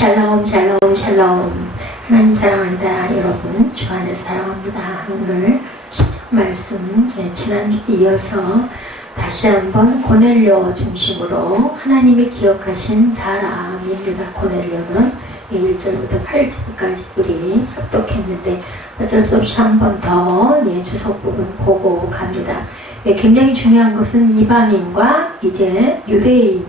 샬롬 샬롬 샬롬. 하나님 사랑한다 여러분, 주 안에서 사랑합니다. 오늘 10절 말씀, 지난주에 이어서 다시 한번 고넬료 중심으로 하나님이 기억하신 사람입니다. 고넬료는 1절부터 8절까지 우리 합독했는데 어쩔 수 없이 한 번 더 주석 부분 보고 갑니다. 굉장히 중요한 것은 이방인과 이제 유대인,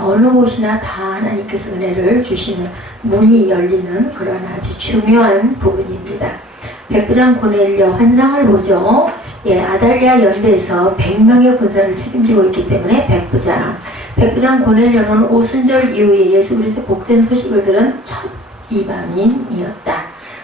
어느 곳이나 다 하나님께서 은혜를 주시는 문이 열리는 그런 아주 중요한 부분입니다. 백부장 고넬료 환상을 보죠. 아달랴 연대에서 100명의 군사를 책임지고 있기 때문에 백부장 고넬료는 오순절 이후에 예수 그리스도의 복된 소식을 들은 첫 이방인이었다.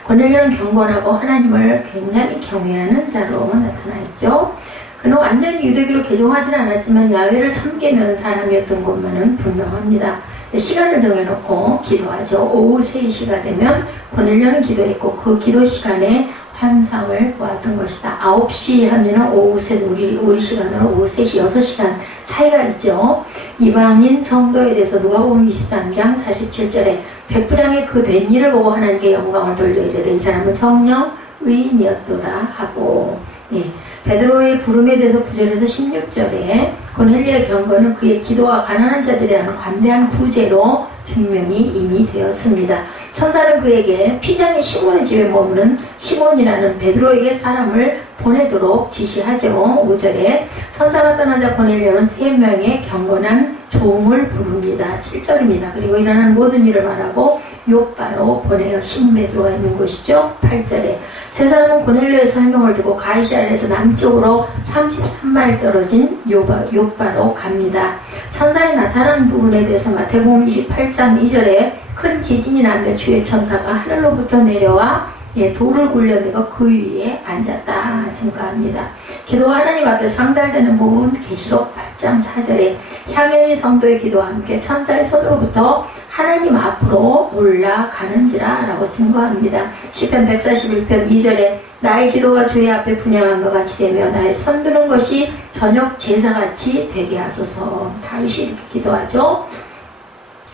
고넬료는 경건하고 하나님을 굉장히 경외하는 자로 나타나있죠. 그는 완전히 유대교로 개종하지는 않았지만 야훼를 섬기는 사람이었던 것만은 분명합니다. 시간을 정해놓고 기도하죠. 오후 3시가 되면 고넬료는 기도했고 그 기도 시간에 환상을 보았던 것이다. 9시 하면은 오후 3시, 우리 시간으로 오후 3시, 6시간 차이가 있죠. 이방인 성도에 대해서 누가복음 23장 47절에 백부장이 그 된 일을 보고 하나님께 영광을 돌려 이르되 이 사람은 정녕 의인이었도다 하고, 베드로의 부름에 대해서 9절에서 16절에 고넬료의 경건은 그의 기도와 가난한 자들에 대한 관대한 구제로 증명이 이미 되었습니다. 천사는 그에게 피장이 시몬의 집에 머무는 시몬이라는 베드로에게 사람을 보내도록 지시하죠. 5절에 천사가 떠나자 고넬료는 3명의 경건한 종을 부릅니다. 7절입니다. 그리고 일어난 모든 일을 말하고 요빠로 보내어 시몬 베드로가 있는 곳이죠. 8절에 세 사람은 고넬료의 설명을 듣고 가이사랴에서 남쪽으로 33마일 떨어진 요빠로 갑니다. 천사에 나타난 부분에 대해서 마태복음 28장 2절에 큰 지진이 나며 주의 천사가 하늘로부터 내려와 돌을 굴려내고 그 위에 앉았다 증거합니다. 기도가 하나님 앞에 상달되는 부분 계시록 8장 4절에 향연이 성도의 기도와 함께 천사의 손으로부터 하나님 앞으로 올라가는지라 라고 증거합니다. 시편 141편 2절에 나의 기도가 주의 앞에 분향한 것 같이 되며 나의 손드는 것이 저녁 제사같이 되게 하소서. 다윗이 이렇게 기도하죠.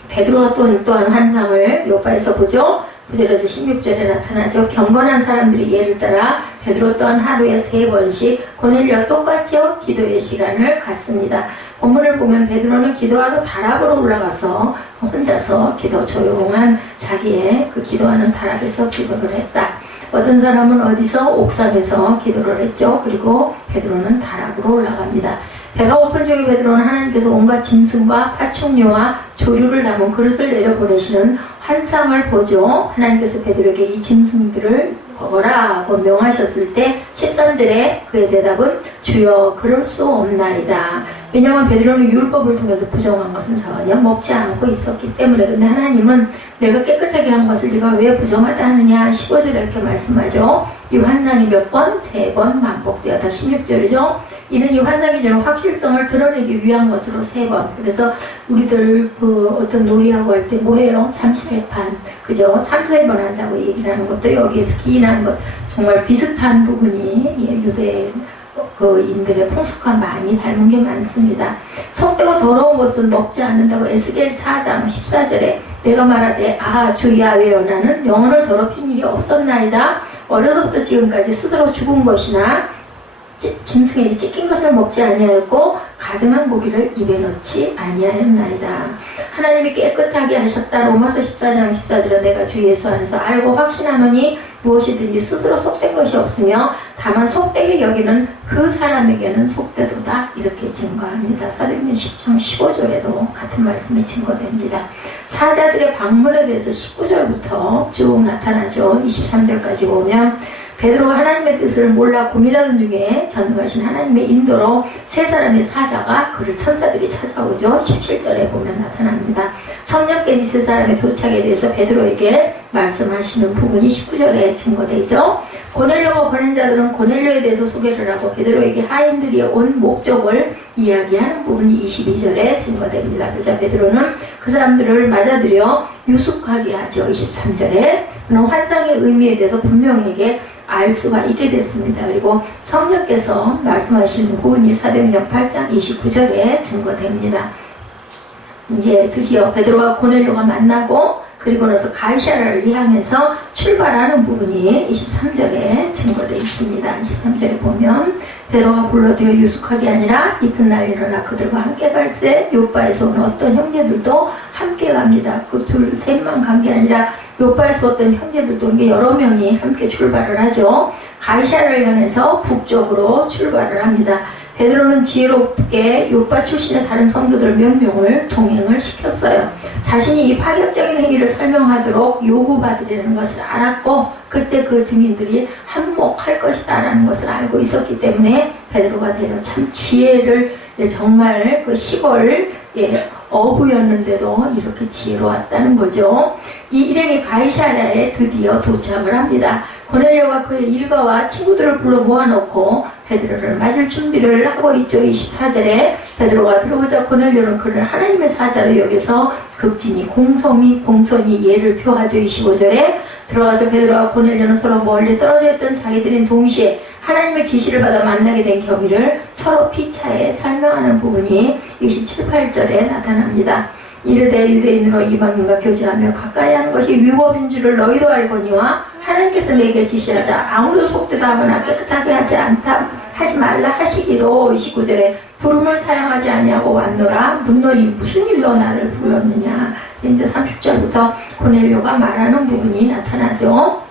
베드로가 또한 환상을 요파에서 보죠. 9절에서 16절에 나타나죠. 경건한 사람들이 예를 따라 베드로 또한 하루에 3번씩 고넬료와 똑같이 기도의 시간을 갖습니다. 본문을 보면 베드로는 기도하러 다락으로 올라가서 혼자서 조용한 자기의 그 기도하는 다락에서 기도를 했다. 어떤 사람은 어디서 옥상에서 기도를 했죠. 그리고 베드로는 다락으로 올라갑니다. 배가 고픈 중에 베드로는 하나님께서 온갖 짐승과 파충류와 조류를 담은 그릇을 내려보내시는 환상을 보죠. 하나님께서 베드로에게 이 짐승들을 먹어라고 명하셨을 때 13절에 그의 대답은 주여 그럴 수 없나이다. 왜냐하면 베드로는 율법을 통해서 부정한 것은 전혀 먹지 않고 있었기 때문에. 근데 하나님은 내가 깨끗하게 한 것을 네가 왜 부정하다 하느냐. 15절에 이렇게 말씀하죠. 이 환상이 몇 번? 3번 반복되었다. 16절이죠. 이는 이 환상이 주는 확실성을 드러내기 위한 것으로 3번. 그래서 우리들 어떤 놀이하고 할 때 뭐해요? 삼시세판. 그죠? 3-3번 하자고 얘기를 하는 것도 여기에서 기인하는 것 정말 비슷한 부분이 유대 인들의 풍속과 많이 닮은 게 많습니다. 속되고 더러운 것은 먹지 않는다고 에스겔 4장 14절에 내가 말하되 주 야훼여 나는 영혼을 더럽힌 일이 없었나이다. 어려서부터 지금까지 스스로 죽은 것이나 짐승에게 찢긴 것을 먹지 아니하였고 가증한 고기를 입에 넣지 아니하였나이다. 하나님이 깨끗하게 하셨다. 로마서 14장 14절에 내가 주 예수 안에서 알고 확신하노니 무엇이든지 스스로 속된 것이 없으며 다만 속되게 여기는 그 사람에게는 속되도다. 이렇게 증거합니다. 사도행전 10장 15절에도 같은 말씀이 증거됩니다. 사자들의 방문에 대해서 19절부터 쭉 나타나죠. 23절까지 보면 베드로가 하나님의 뜻을 몰라 고민하는 중에 전능하신 하나님의 인도로 3사람의 사자가 그를 천사들이 찾아오죠. 17절에 보면 나타납니다. 성령 깨진 3사람의 도착에 대해서 베드로에게 말씀하시는 부분이 19절에 증거되죠. 고넬료가 보낸 자들은 고넬료에 대해서 소개를 하고 베드로에게 하인들이 온 목적을 이야기하는 부분이 22절에 증거됩니다. 그래서 베드로는 그 사람들을 맞아들여 유숙하게 하죠. 23절에 그런 환상의 의미에 대해서 분명하게 알 수가 있게 됐습니다. 그리고 성령께서 말씀하시는 부분이 사도행전 8장 29절에 증거됩니다. 이제 드디어 베드로와 고넬료가 만나고 그리고 나서 가이사랴를 향해서 출발하는 부분이 23절에 증거되어 있습니다. 23절에 보면 베드로가 불러들여 유숙하게 아니라 이튿날 일어나 그들과 함께 갈새 요바에서 온 어떤 형제들도 함께 갑니다. 그 둘 셋만 간 게 아니라 요바에서 어떤 형제들도 이게 여러 명이 함께 출발을 하죠. 가이사랴를 향해서 북쪽으로 출발을 합니다. 베드로는 지혜롭게 요바 출신의 다른 성도들 몇 명을 동행을 시켰어요. 자신이 이 파격적인 행위를 설명하도록 요구받으려는 것을 알았고 그때 그 증인들이 한몫할 것이다 라는 것을 알고 있었기 때문에 베드로가 되려 참 지혜를 정말 그 시골 어부였는데도 이렇게 지혜로웠다는 거죠. 이 일행이 가이사랴에 드디어 도착을 합니다. 고넬료가 그의 일가와 친구들을 불러 모아놓고 베드로를 맞을 준비를 하고 있죠. 24절에 베드로가 들어오자 고넬료는 그를 하나님의 사자로 여겨서 극진히 공손히 예를 표하죠. 25절에 들어와서 베드로와 고넬료는 서로 멀리 떨어져 있던 자기들인 동시에 하나님의 지시를 받아 만나게 된 경위를 서로 피차에 설명하는 부분이 27, 8절에 나타납니다. 이르되 유대인으로 이방인과 교제하며 가까이 하는 것이 위법인 줄을 너희도 알거니와 하나님께서 내게 지시하자 아무도 속되다 하거나 깨끗하게 하지 말라 하시기로 29절에 부름을 사용하지 아니하고 왔노라 묻노니 무슨 일로 나를 불렀느냐. 이제 30절부터 고넬료가 말하는 부분이 나타나죠.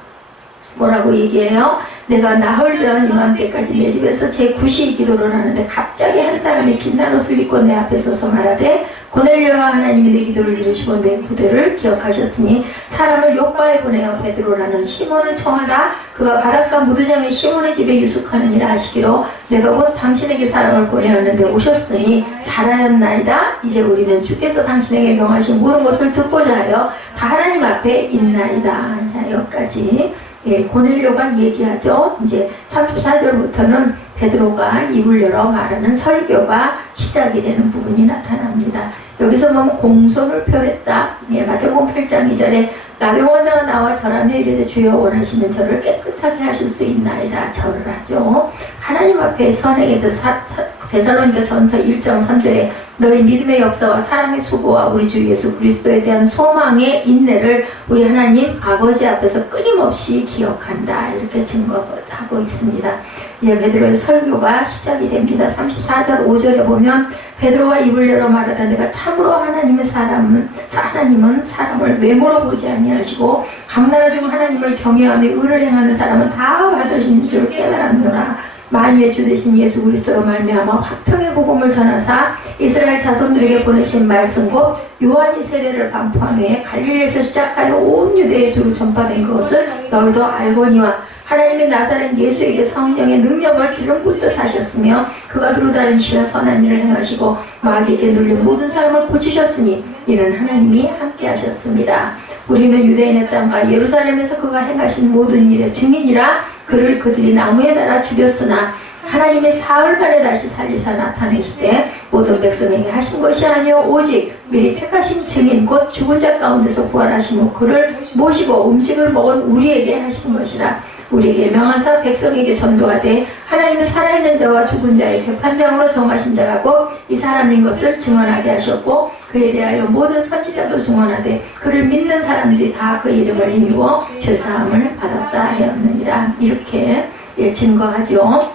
뭐라고 얘기해요? 내가 나흘 전 이맘때까지 내 집에서 제9시 기도를 하는데 갑자기 한 사람이 빛난 옷을 입고 내 앞에 서서 말하되 고넬료와 하나님이 내 기도를 이루시고 내 구대를 기억하셨으니 사람을 요바에 보내어 베드로라는 시몬을 청하라. 그가 바닷가 무드장의 시몬의 집에 유숙하느니라 하시기로 내가 곧 당신에게 사람을 보내었는데 오셨으니 잘하였나이다. 이제 우리는 주께서 당신에게 명하신 모든 것을 듣고자 하여 다 하나님 앞에 있나이다. 자, 여기까지 고넬료가 얘기하죠. 이제 34절부터는 베드로가 입을 열어 말하는 설교가 시작이 되는 부분이 나타납니다. 여기서 보면 공손을 표했다. 마태복음 8장 2절에 나병원자가 나와 절하며 이르되 주여 원하시는 저를 깨끗하게 하실 수 있나이다. 절을 하죠. 하나님 앞에 선에게 데살로니가 전서 1장 3절에 너희 믿음의 역사와 사랑의 수고와 우리 주 예수 그리스도에 대한 소망의 인내를 우리 하나님 아버지 앞에서 끊임없이 기억한다. 이렇게 증거하고 있습니다. 베드로의 설교가 시작이 됩니다. 34절 5절에 보면 베드로가 입을 열어 말하다 내가 참으로 하나님은 사람을 외모로 보지 아니하시고 각 나라 중 하나님을 경외하며 의를 행하는 사람은 다 받으신 줄 깨달았노라. 만유의 주 되신 예수 그리스도로 말미암아 화평의 복음을 전하사 이스라엘 자손들에게 보내신 말씀 곧 요한이 세례를 반포한 후에 갈릴리에서 시작하여 온 유대에 두루 전파된 것을 너희도 알거니와 하나님의 나사렛 예수에게 성령의 능력을 기름 붓듯 하셨으며 그가 두루 다니시며 선한 일을 행하시고 마귀에게 눌린 모든 사람을 고치셨으니 이는 하나님이 함께 하셨습니다. 우리는 유대인의 땅과 예루살렘에서 그가 행하신 모든 일의 증인이라. 그들이 나무에 달아 죽였으나 하나님의 사흘 만에 다시 살리사 나타내시되 모든 백성에게 하신 것이 아니요 오직 미리 택하신 증인 곧 죽은 자 가운데서 부활하신 후 그를 모시고 음식을 먹은 우리에게 하신 것이라. 우리에게 명하사 백성에게 전도하되 하나님의 살아있는 자와 죽은 자의 재판장으로 정하신 자가 곧 이 사람인 것을 증언하게 하셨고 그에 대하여 모든 선지자도 증언하되 그를 믿는 사람들이 다 그 이름을 힘입어 죄사함을 받았다 하였느니라. 이렇게 증거하죠.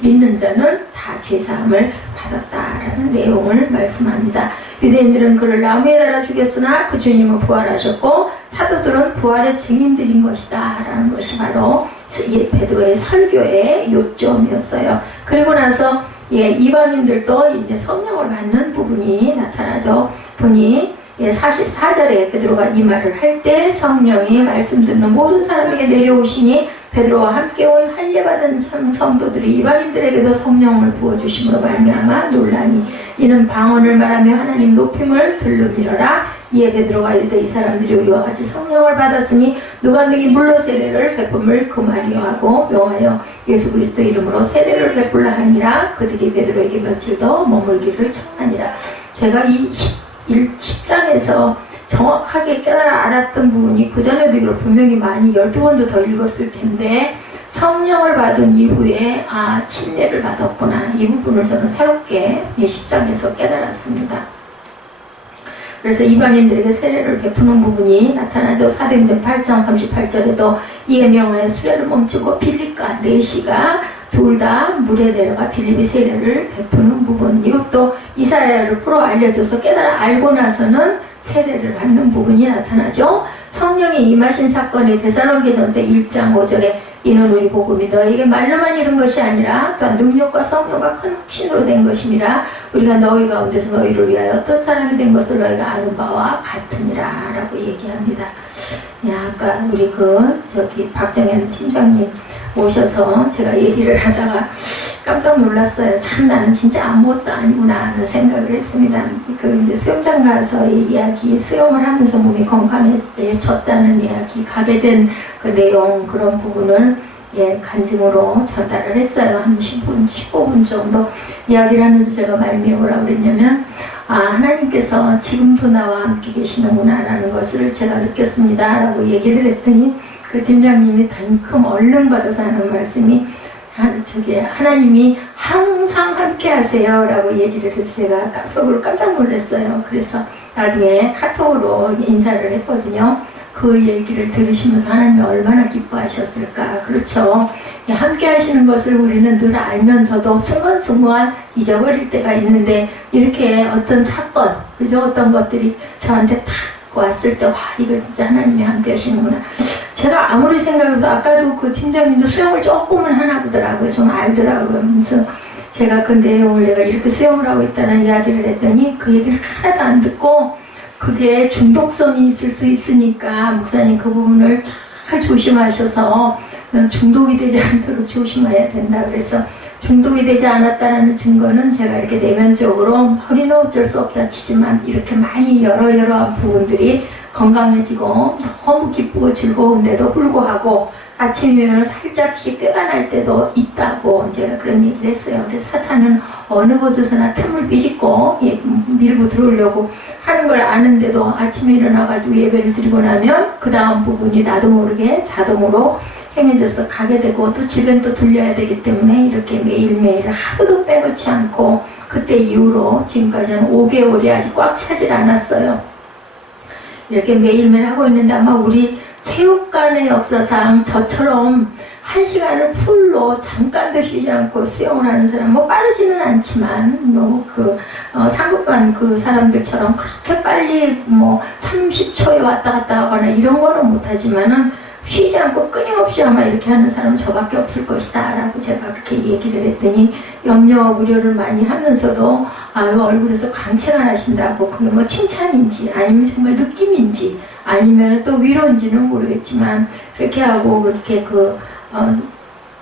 믿는 자는 다 죄사함을 받았다라는 내용을 말씀합니다. 유대인들은 그를 나무에 달아 죽였으나 그 주님은 부활하셨고 사도들은 부활의 증인들인 것이다 라는 것이 바로 베드로의 설교의 요점이었어요. 그리고 나서 이방인들도 이제 성령을 받는 부분이 나타나죠. 보니 44절에 베드로가 이 말을 할 때 성령이 말씀 듣는 모든 사람에게 내려오시니 베드로와 함께 온 할례받은 성도들이 이방인들에게도 성령을 부어주심으로 말미암아 놀라니 이는 방언을 말하며 하나님 높임을 들르미러라. 이에 베드로가 이르되 이 사람들이 우리와 같이 성령을 받았으니 누가 능히 물로 세례를 베품을 금하리요 하고 명하여 예수 그리스도 이름으로 세례를 베풀라 하니라. 그들이 베드로에게 며칠 더 머물기를 청하니라. 제가 이 10장에서 정확하게 깨달아 알았던 부분이 그전에도 이걸 분명히 많이 12번도 더 읽었을 텐데 성령을 받은 이후에 침례를 받았구나. 이 부분을 저는 새롭게 10장에서 깨달았습니다. 그래서 이방인들에게 세례를 베푸는 부분이 나타나죠. 사도행전 8장 38절에도 이에 명하여 수레를 멈추고 빌립과 내시가 둘 다 물에 내려가 빌립이 세례를 베푸는 부분. 이것도 이사야를 풀어 알려줘서 깨달아 알고 나서는 세례를 받는 부분이 나타나죠. 성령이 임하신 사건이 데살로니가전서 1장 5절에 이는 우리 복음이 너에게 말로만 이른 것이 아니라 또한 능력과 성령과 큰 확신으로 된 것임이라 우리가 너희 가운데서 너희를 위하여 어떤 사람이 된 것을 너희가 아는 바와 같으니라 라고 얘기합니다. 야, 아까 우리 박정현 팀장님 오셔서 제가 얘기를 하다가 깜짝 놀랐어요. 참 나는 진짜 아무것도 아니구나 하는 생각을 했습니다. 이제 수영장 가서 이야기, 수영을 하면서 몸이 건강해졌다는 이야기, 가게 된 그 내용, 그런 부분을 간증으로 전달을 했어요. 한 10분, 15분 정도 이야기를 하면서 제가 말미에 뭐라고 그랬냐면, 하나님께서 지금도 나와 함께 계시는구나 라는 것을 제가 느꼈습니다 라고 얘기를 했더니 그 팀장님이 단큼 얼른 받아서 하는 말씀이 하나님이 항상 함께 하세요 라고 얘기를 해서 제가 속으로 깜짝 놀랐어요. 그래서 나중에 카톡으로 인사를 했거든요. 그 얘기를 들으시면서 하나님이 얼마나 기뻐하셨을까. 그렇죠. 함께 하시는 것을 우리는 늘 알면서도 순간순간 잊어버릴 때가 있는데 이렇게 어떤 사건, 그죠? 어떤 것들이 저한테 탁 왔을 때, 와, 이거 진짜 하나님이 함께 하시는구나. 제가 아무리 생각해도 아까도 그 팀장님도 수영을 조금은 하나 보더라고요. 좀 알더라고요. 그래서 제가 그 내용을 내가 이렇게 수영을 하고 있다는 이야기를 했더니 그 얘기를 하나도 안 듣고 그게 중독성이 있을 수 있으니까 목사님 그 부분을 잘 조심하셔서 중독이 되지 않도록 조심해야 된다. 그래서 중독이 되지 않았다는 증거는 제가 이렇게 내면적으로 허리는 어쩔 수 없다 치지만 이렇게 많이 여러 부분들이 건강해지고 너무 기쁘고 즐거운데도 불구하고 아침이면 살짝씩 뼈가 날 때도 있다고 제가 그런 얘기를 했어요. 그래서 사탄은 어느 곳에서나 틈을 삐짓고 밀고 들어오려고 하는 걸 아는데도 아침에 일어나가지고 예배를 드리고 나면 그 다음 부분이 나도 모르게 자동으로 행해져서 가게 되고 또 집엔 또 들려야 되기 때문에 이렇게 매일매일 하루도 빼놓지 않고 그때 이후로 지금까지 한 5개월이 아직 꽉 차질 않았어요. 이렇게 매일매일 하고 있는데 아마 우리 체육관의 역사상 저처럼 1시간을 풀로 잠깐도 쉬지 않고 수영을 하는 사람, 뭐 빠르지는 않지만, 상급반 그 사람들처럼 그렇게 빨리 30초에 왔다 갔다 하거나 이런 거는 못하지만은 쉬지 않고 끊임없이 아마 이렇게 하는 사람은 저밖에 없을 것이다 라고 제가 그렇게 얘기를 했더니 염려 우려를 많이 하면서도 얼굴에서 광채가 나신다고 그게 뭐 칭찬인지 아니면 정말 느낌인지 아니면 또 위로인지는 모르겠지만 그렇게 하고 그렇게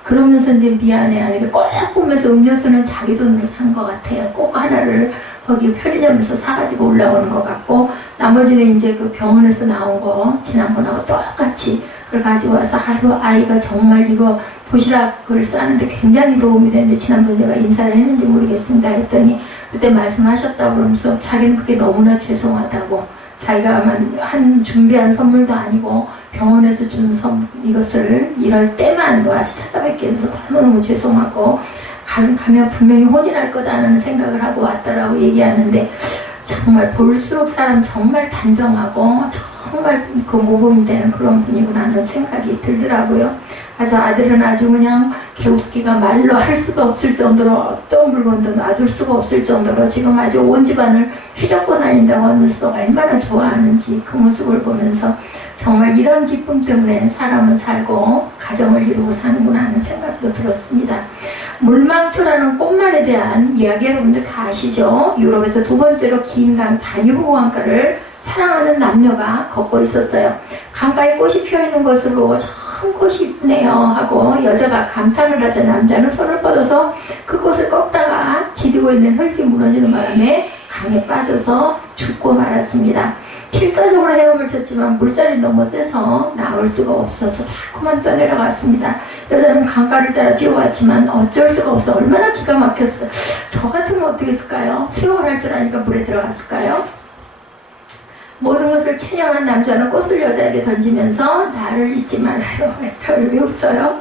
그러면서 이제 미안해 하는데 꼭 보면서 음료수는 자기 돈으로 산 것 같아요. 꼭 하나를 거기 편의점에서 사가지고 올라오는 것 같고 나머지는 이제 그 병원에서 나온 거 지난번하고 똑같이 그걸 가지고 와서 아이가 정말 이거 도시락을 싸는데 굉장히 도움이 되는데 지난번에 제가 인사를 했는지 모르겠습니다 했더니 그때 말씀하셨다고 그러면서 자기는 그게 너무나 죄송하다고 자기가 준비한 선물도 아니고 병원에서 준 이것을 이럴 때만 와서 찾아뵙게 돼서 너무너무 죄송하고 가면 분명히 혼이 날 거다라는 생각을 하고 왔다라고 얘기하는데 정말 볼수록 사람 정말 단정하고 정말 그 모범이 되는 그런 분이구나 하는 생각이 들더라고요. 아들은 아주 그냥 개웃기가 말로 할 수가 없을 정도로 어떤 물건도 놔둘 수가 없을 정도로 지금 아주 온 집안을 휘젓고 다닌다고 하면서 얼마나 좋아하는지 그 모습을 보면서 정말 이런 기쁨 때문에 사람은 살고 가정을 이루고 사는구나 하는 생각도 들었습니다. 물망초라는 꽃말에 대한 이야기 여러분들 다 아시죠? 유럽에서 두 번째로 긴 강 다뉴브 강가를 사랑하는 남녀가 걷고 있었어요. 강가에 꽃이 피어있는 것으로 참 꽃이 이쁘네요 하고 여자가 감탄을 하자 남자는 손을 뻗어서 그 꽃을 꺾다가 디디고 있는 흙이 무너지는 바람에 강에 빠져서 죽고 말았습니다. 필사적으로 헤엄을 쳤지만 물살이 너무 세서 나올 수가 없어서 자꾸만 떠내려갔습니다. 여자는 강가를 따라 뛰어왔지만 어쩔 수가 없어 얼마나 기가 막혔어요. 저 같으면 어떻게 했을까요? 수영을 할 줄 아니까 물에 들어갔을까요? 모든 것을 체념한 남자는 꽃을 여자에게 던지면서 나를 잊지 말아요. 왜 웃어요?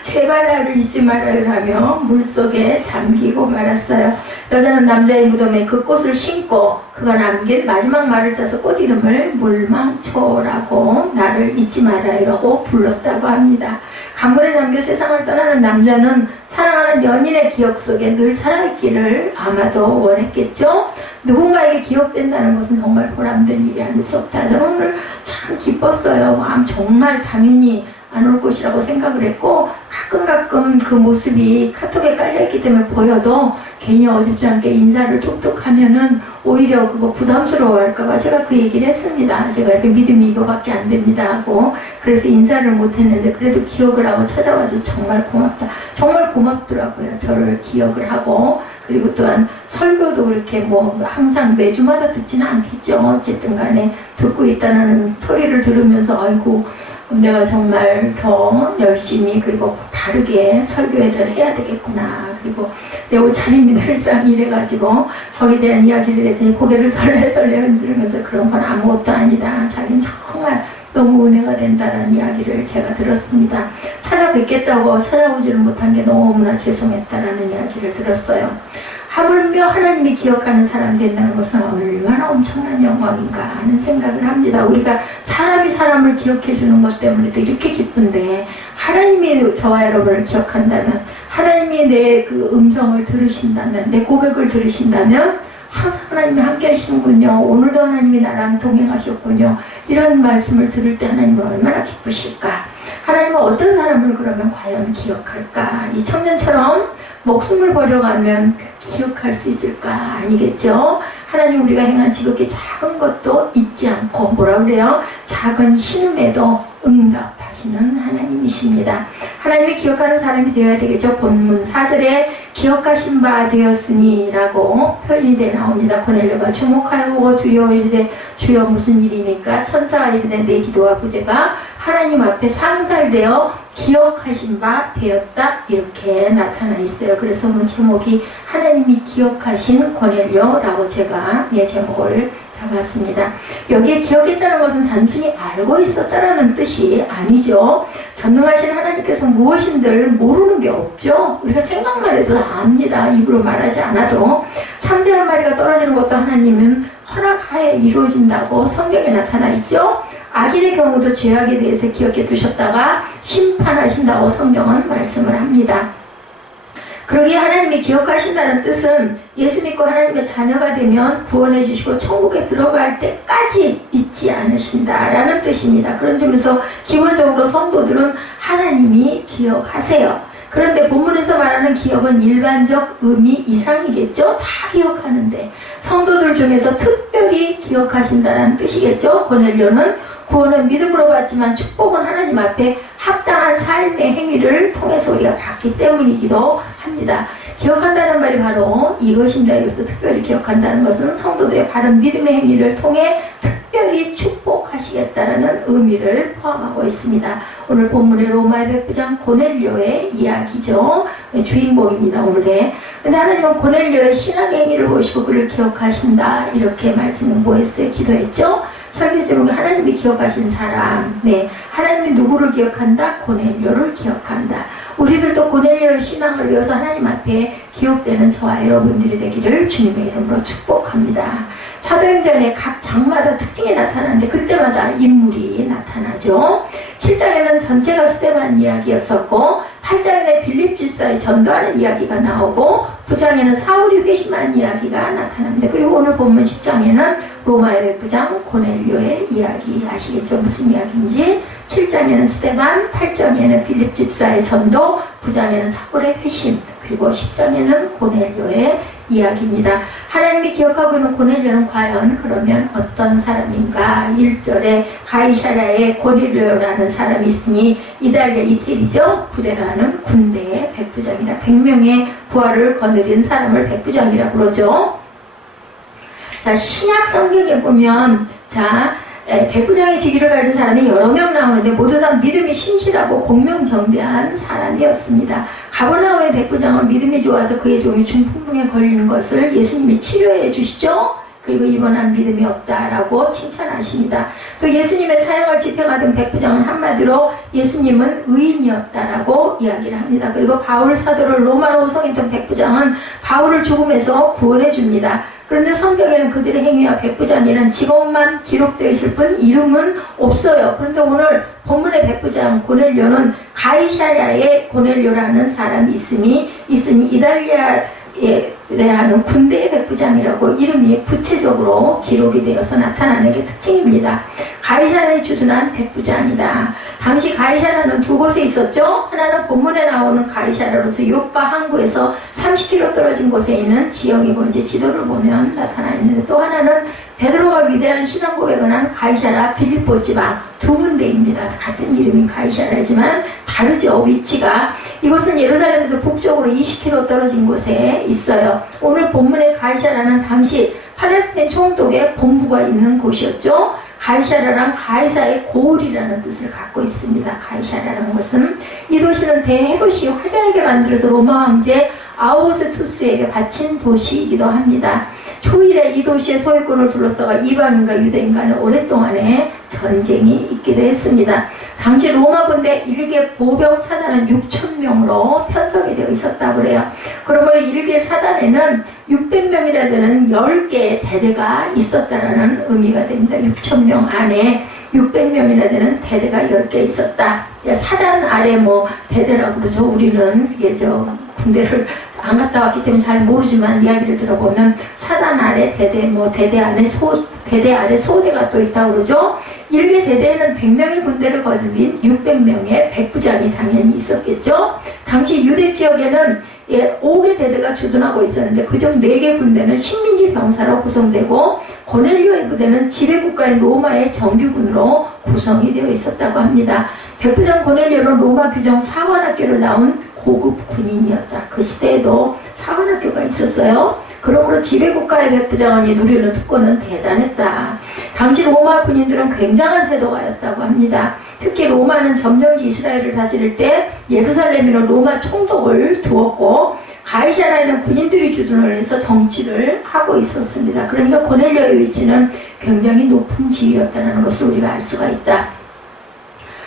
제발 나를 잊지 말아요라며 물속에 잠기고 말았어요. 여자는 남자의 무덤에 그 꽃을 심고 그가 남긴 마지막 말을 따서 꽃 이름을 물망초라고 나를 잊지 말아요라고 불렀다고 합니다. 강물에 잠겨 세상을 떠나는 남자는 사랑하는 연인의 기억 속에 늘 살아있기를 아마도 원했겠죠. 누군가에게 기억된다는 것은 정말 보람된 일이 아닐 수 없다. 저는 오늘 참 기뻤어요. 마음 정말 당연히 안 올 것이라고 생각을 했고, 가끔 그 모습이 카톡에 깔려있기 때문에 보여도 괜히 어줍지 않게 인사를 툭툭 하면은 오히려 그거 부담스러워 할까봐 제가 그 얘기를 했습니다. 제가 이렇게 믿음이 이거밖에 안 됩니다 하고, 그래서 인사를 못 했는데 그래도 기억을 하고 찾아와서 정말 고맙다. 정말 고맙더라고요. 저를 기억을 하고. 그리고 또한 설교도 그렇게 뭐 항상 매주마다 듣지는 않겠죠. 어쨌든 간에 듣고 있다는 소리를 들으면서 아이고 내가 정말 더 열심히 그리고 바르게 설교를 해야 되겠구나. 그리고 내 옷차림이 늘상 이래가지고 거기에 대한 이야기를 했더니 고개를 덜레덜레 흔들면서 그런 건 아무것도 아니다. 자기는 정말 너무 은혜가 된다는 이야기를 제가 들었습니다. 찾아뵙겠다고 찾아오지를 못한 게 너무나 죄송했다라는 이야기를 들었어요. 하물며 하나님이 기억하는 사람 된다는 것은 얼마나 엄청난 영광인가 하는 생각을 합니다. 우리가 사람이 사람을 기억해 주는 것 때문에도 이렇게 기쁜데, 하나님이 저와 여러분을 기억한다면, 하나님이 내 그 음성을 들으신다면, 내 고백을 들으신다면 항상 하나님이 함께 하시는군요. 오늘도 하나님이 나랑 동행하셨군요. 이런 말씀을 들을 때 하나님은 얼마나 기쁘실까. 하나님은 어떤 사람을 그러면 과연 기억할까. 이 청년처럼 목숨을 버려가면 기억할 수 있을까? 아니겠죠? 하나님 우리가 행한 지극히 작은 것도 잊지 않고 뭐라 그래요? 작은 신음에도 응답하시는 하나님이십니다. 하나님이 기억하는 사람이 되어야 되겠죠. 본문 4절에 기억하신 바 되었으니 라고 표현이 돼 나옵니다. 고넬료가 주목하여 주여 이르되 주여 무슨 일이니까? 천사가 이르되 내 기도와 구제가 하나님 앞에 상달되어 기억하신 바 되었다. 이렇게 나타나 있어요. 그래서 오늘 제목이 하나님이 기억하신 고넬료라고 제가 제목을 잡았습니다. 여기에 기억했다는 것은 단순히 알고 있었다라는 뜻이 아니죠. 전능하신 하나님께서 무엇인들 모르는 게 없죠. 우리가 생각만 해도 다 압니다. 입으로 말하지 않아도. 참새 한 마리가 떨어지는 것도 하나님은 허락하에 이루어진다고 성경에 나타나 있죠. 악인의 경우도 죄악에 대해서 기억해 두셨다가 심판하신다고 성경은 말씀을 합니다. 그러기에 하나님이 기억하신다는 뜻은 예수 믿고 하나님의 자녀가 되면 구원해 주시고 천국에 들어갈 때까지 잊지 않으신다라는 뜻입니다. 그런 점에서 기본적으로 성도들은 하나님이 기억하세요. 그런데 본문에서 말하는 기억은 일반적 의미 이상이겠죠? 다 기억하는데 성도들 중에서 특별히 기억하신다는 뜻이겠죠? 고넬료는 구원은 믿음으로 받지만 축복은 하나님 앞에 합당한 삶의 행위를 통해서 우리가 받기 때문이기도 합니다. 기억한다는 말이 바로 이것입니다. 여기서 특별히 기억한다는 것은 성도들의 바른 믿음의 행위를 통해 특별히 축복하시겠다는 의미를 포함하고 있습니다. 오늘 본문의 로마의 백부장 고넬료의 이야기죠. 주인공입니다. 오늘의. 근데 하나님은 고넬료의 신앙의 행위를 보시고 그를 기억하신다. 이렇게 말씀을 뭐 했어요? 기도했죠? 설교 제목이 하나님이 기억하신 사람. 네, 하나님이 누구를 기억한다? 고넬료를 기억한다. 우리들도 고넬료의 신앙을 위해서 하나님 앞에 기억되는 저와 여러분들이 되기를 주님의 이름으로 축복합니다. 사도행전에 각 장마다 특징이 나타나는데 그때마다 인물이 나타나죠. 7장에는 전체가 스데반 이야기였었고 8장에는 빌립 집사의 전도하는 이야기가 나오고 9장에는 사울이 회심한 이야기가 나타납니다. 그리고 오늘 본문 10장에는 로마의 백부장 고넬료의 이야기 아시겠죠? 무슨 이야기인지. 7장에는 스데반, 8장에는 빌립 집사의 전도, 9장에는 사울의 회심, 그리고 10장에는 고넬료의 이야기입니다. 하나님이 기억하고 있는 고넬료는 과연 그러면 어떤 사람인가? 1절에 가이사랴에 고넬료라는 사람이 있으니 이달랴 이태리죠. 부대라는 군대의 백부장이다. 100명의 부하를 거느린 사람을 백부장이라고 그러죠. 자, 신약 성경에 보면 백부장의 직위를 가진 사람이 여러 명 나오는데 모두 다 믿음이 신실하고 공명정대한 사람이었습니다. 가버나움의 백부장은 믿음이 좋아서 그의 종이 중풍병에 걸리는 것을 예수님이 치료해 주시죠. 그리고 이번한 믿음이 없다라고 칭찬하십니다. 또 예수님의 사형을 집행하던 백부장은 한마디로 예수님은 의인이었다라고 이야기를 합니다. 그리고 바울 사도를 로마로 호송했던 백부장은 바울을 죽음에서 구원해 줍니다. 그런데 성경에는 그들의 행위와 백부장이라는 직업만 기록되어 있을 뿐 이름은 없어요. 그런데 오늘 본문의 백부장 고넬료는 가이사랴에 고넬료라는 사람이 있으니 이달리아라는 군대의 백부장이라고 이름이 구체적으로 기록이 되어서 나타나는 게 특징입니다. 가이사랴에 주둔한 백부장이다. 당시 가이사랴는 두 곳에 있었죠. 하나는 본문에 나오는 가이사랴로서 요파 항구에서 30km 떨어진 곳에 있는 지역이고 이제 지도를 보면 나타나 있는데, 또 하나는 베드로가 위대한 신앙 고백을 한 가이사랴 빌립보 지방 두 군데입니다. 같은 이름인 가이사랴지만 다르죠, 위치가. 이곳은 예루살렘에서 북쪽으로 20km 떨어진 곳에 있어요. 오늘 본문의 가이사랴는 당시 팔레스타인 총독의 본부가 있는 곳이었죠. 가이사랴란 가이사의 고을이라는 뜻을 갖고 있습니다. 가이사랴라는 것은 이 도시는 대헤롯이 화려하게 만들어서 로마 황제 아우구스투스에게 바친 도시이기도 합니다. 초일에 이 도시의 소유권을 둘러싸가 이방인과 유대인 간에 오랫동안의 전쟁이 있기도 했습니다. 당시 로마 군대 일개 보병 사단은 6,000명으로 편성이 되어 있었다고 그래요. 그러므로 일개 사단에는 600명이라는 10개의 대대가 있었다라는 의미가 됩니다. 6,000명 안에 600명이나 되는 대대가 10개 있었다. 사단 아래 대대라고 그러죠. 우리는 이게 군대를 안 갔다 왔기 때문에 잘 모르지만 이야기를 들어보면 사단 아래 대대, 대대 아래 소대가 또 있다고 그러죠. 일개 대대에는 100명의 군대를 거듭인 600명의 백부장이 당연히 있었겠죠. 당시 유대 지역에는 5개 대대가 주둔하고 있었는데 그중 4개 군대는 식민지 병사로 구성되고 고넬료의 부대는 지배국가인 로마의 정규군으로 구성이 되어 있었다고 합니다. 백부장 고넬료는 로마 규정 사관학교를 나온 고급 군인이었다. 그 시대에도 사관학교가 있었어요. 그러므로 지배국가의 백부장이 누리는 특권은 대단했다. 당시 로마 군인들은 굉장한 세도가였다고 합니다. 특히 로마는 점령지 이스라엘을 다스릴 때 예루살렘에는 로마 총독을 두었고 가이사랴에는 군인들이 주둔을 해서 정치를 하고 있었습니다. 그러니까 고넬료의 위치는 굉장히 높은 지위였다는 것을 우리가 알 수가 있다.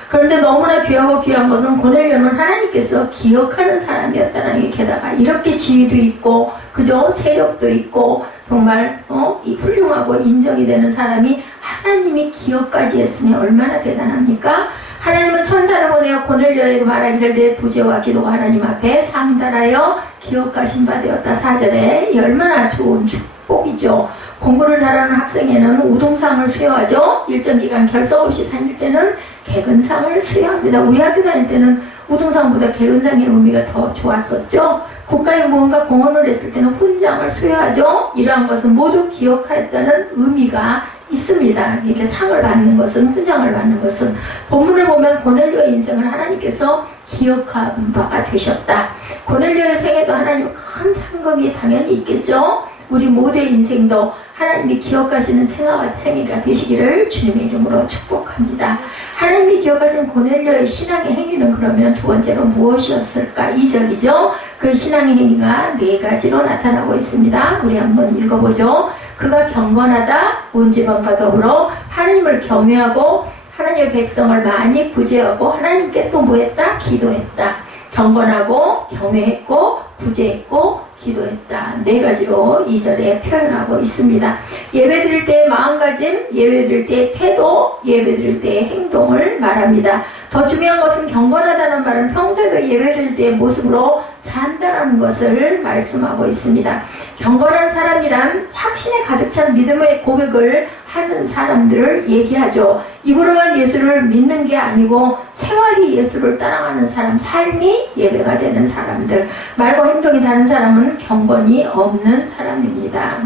그런데 너무나 귀하고 귀한 것은 고넬료는 하나님께서 기억하는 사람이었다는 게, 게다가 이렇게 지위도 있고 그죠, 세력도 있고 정말 이 훌륭하고 인정이 되는 사람이 하나님이 기억까지 했으니 얼마나 대단합니까? 하나님은 천사를 보내어 고넬료에게 말하기를 내 부재와 기도가 하나님 앞에 상달하여 기억하신 바 되었다. 4절에 얼마나 좋은 축복이죠. 공부를 잘하는 학생에는 우등상을 수여하죠. 일정 기간 결석 없이 다닐 때는 개근상을 수여합니다. 우리 학교 다닐 때는 우등상보다 개근상의 의미가 더 좋았었죠. 국가에 무언가 공헌을 했을 때는 훈장을 수여하죠. 이러한 것은 모두 기억하였다는 의미가 있습니다. 이렇게 상을 받는 것은, 훈장을 받는 것은. 본문을 보면 고넬료의 인생을 하나님께서 기억한 바가 되셨다. 고넬료의 생에도 하나님 큰 상급이 당연히 있겠죠. 우리 모두의 인생도 하나님이 기억하시는 생애가 되시기를 주님의 이름으로 축복합니다. 하나님이 기억하시는 고넬료의 신앙의 행위는 그러면 두 번째로 무엇이었을까? 2절이죠. 그 신앙의 행위가 4가지로 나타나고 있습니다. 우리 한번 읽어보죠. 그가 경건하다, 온 집안과 더불어 하나님을 경외하고 하나님의 백성을 많이 구제하고 하나님께 또 뭐했다? 기도했다. 경건하고 경외했고 구제했고 기도했다. 4가지로 2절에 표현하고 있습니다. 예배드릴 때의 마음가짐, 예배드릴 때의 태도, 예배드릴 때의 행동을 말합니다. 더 중요한 것은 경건하다는 말은 평소에도 예배드릴 때의 모습으로 산다는 것을 말씀하고 있습니다. 경건한 사람이란 확신에 가득 찬 믿음의 고백을 하는 사람들을 얘기하죠. 입으로만 예수를 믿는 게 아니고 생활이 예수를 따라가는 사람, 삶이 예배가 되는 사람들, 말과 행동이 다른 사람은 경건이 없는 사람입니다.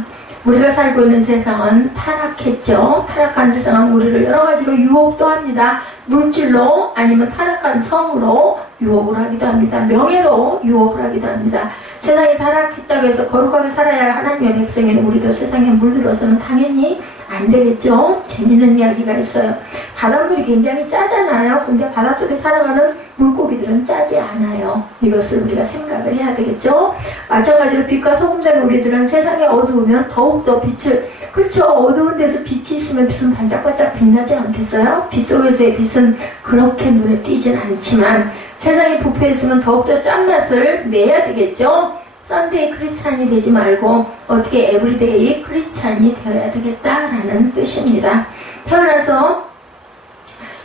우리가 살고 있는 세상은 타락했죠. 타락한 세상은 우리를 여러 가지로 유혹도 합니다. 물질로 아니면 타락한 성으로 유혹을 하기도 합니다. 명예로 유혹을 하기도 합니다. 세상이 타락했다고 해서 거룩하게 살아야 할 하나님의 백성인 우리도 세상에 물들어서는 당연히 안 되겠죠. 재밌는 이야기가 있어요. 바닷물이 굉장히 짜잖아요. 근데 바닷속에 살아가는 물고기들은 짜지 않아요. 이것을 우리가 생각을 해야 되겠죠. 마찬가지로 빛과 소금 된 우리들은 세상이 어두우면 더욱더 빛을, 그렇죠. 어두운 데서 빛이 있으면 빛은 반짝반짝 빛나지 않겠어요? 빛 속에서의 빛은 그렇게 눈에 띄진 않지만 세상이 부패했으면 더욱더 짠맛을 내야 되겠죠. 썬데이 크리스찬이 되지 말고 어떻게 에브리데이 크리스찬이 되어야 되겠다라는 뜻입니다. 태어나서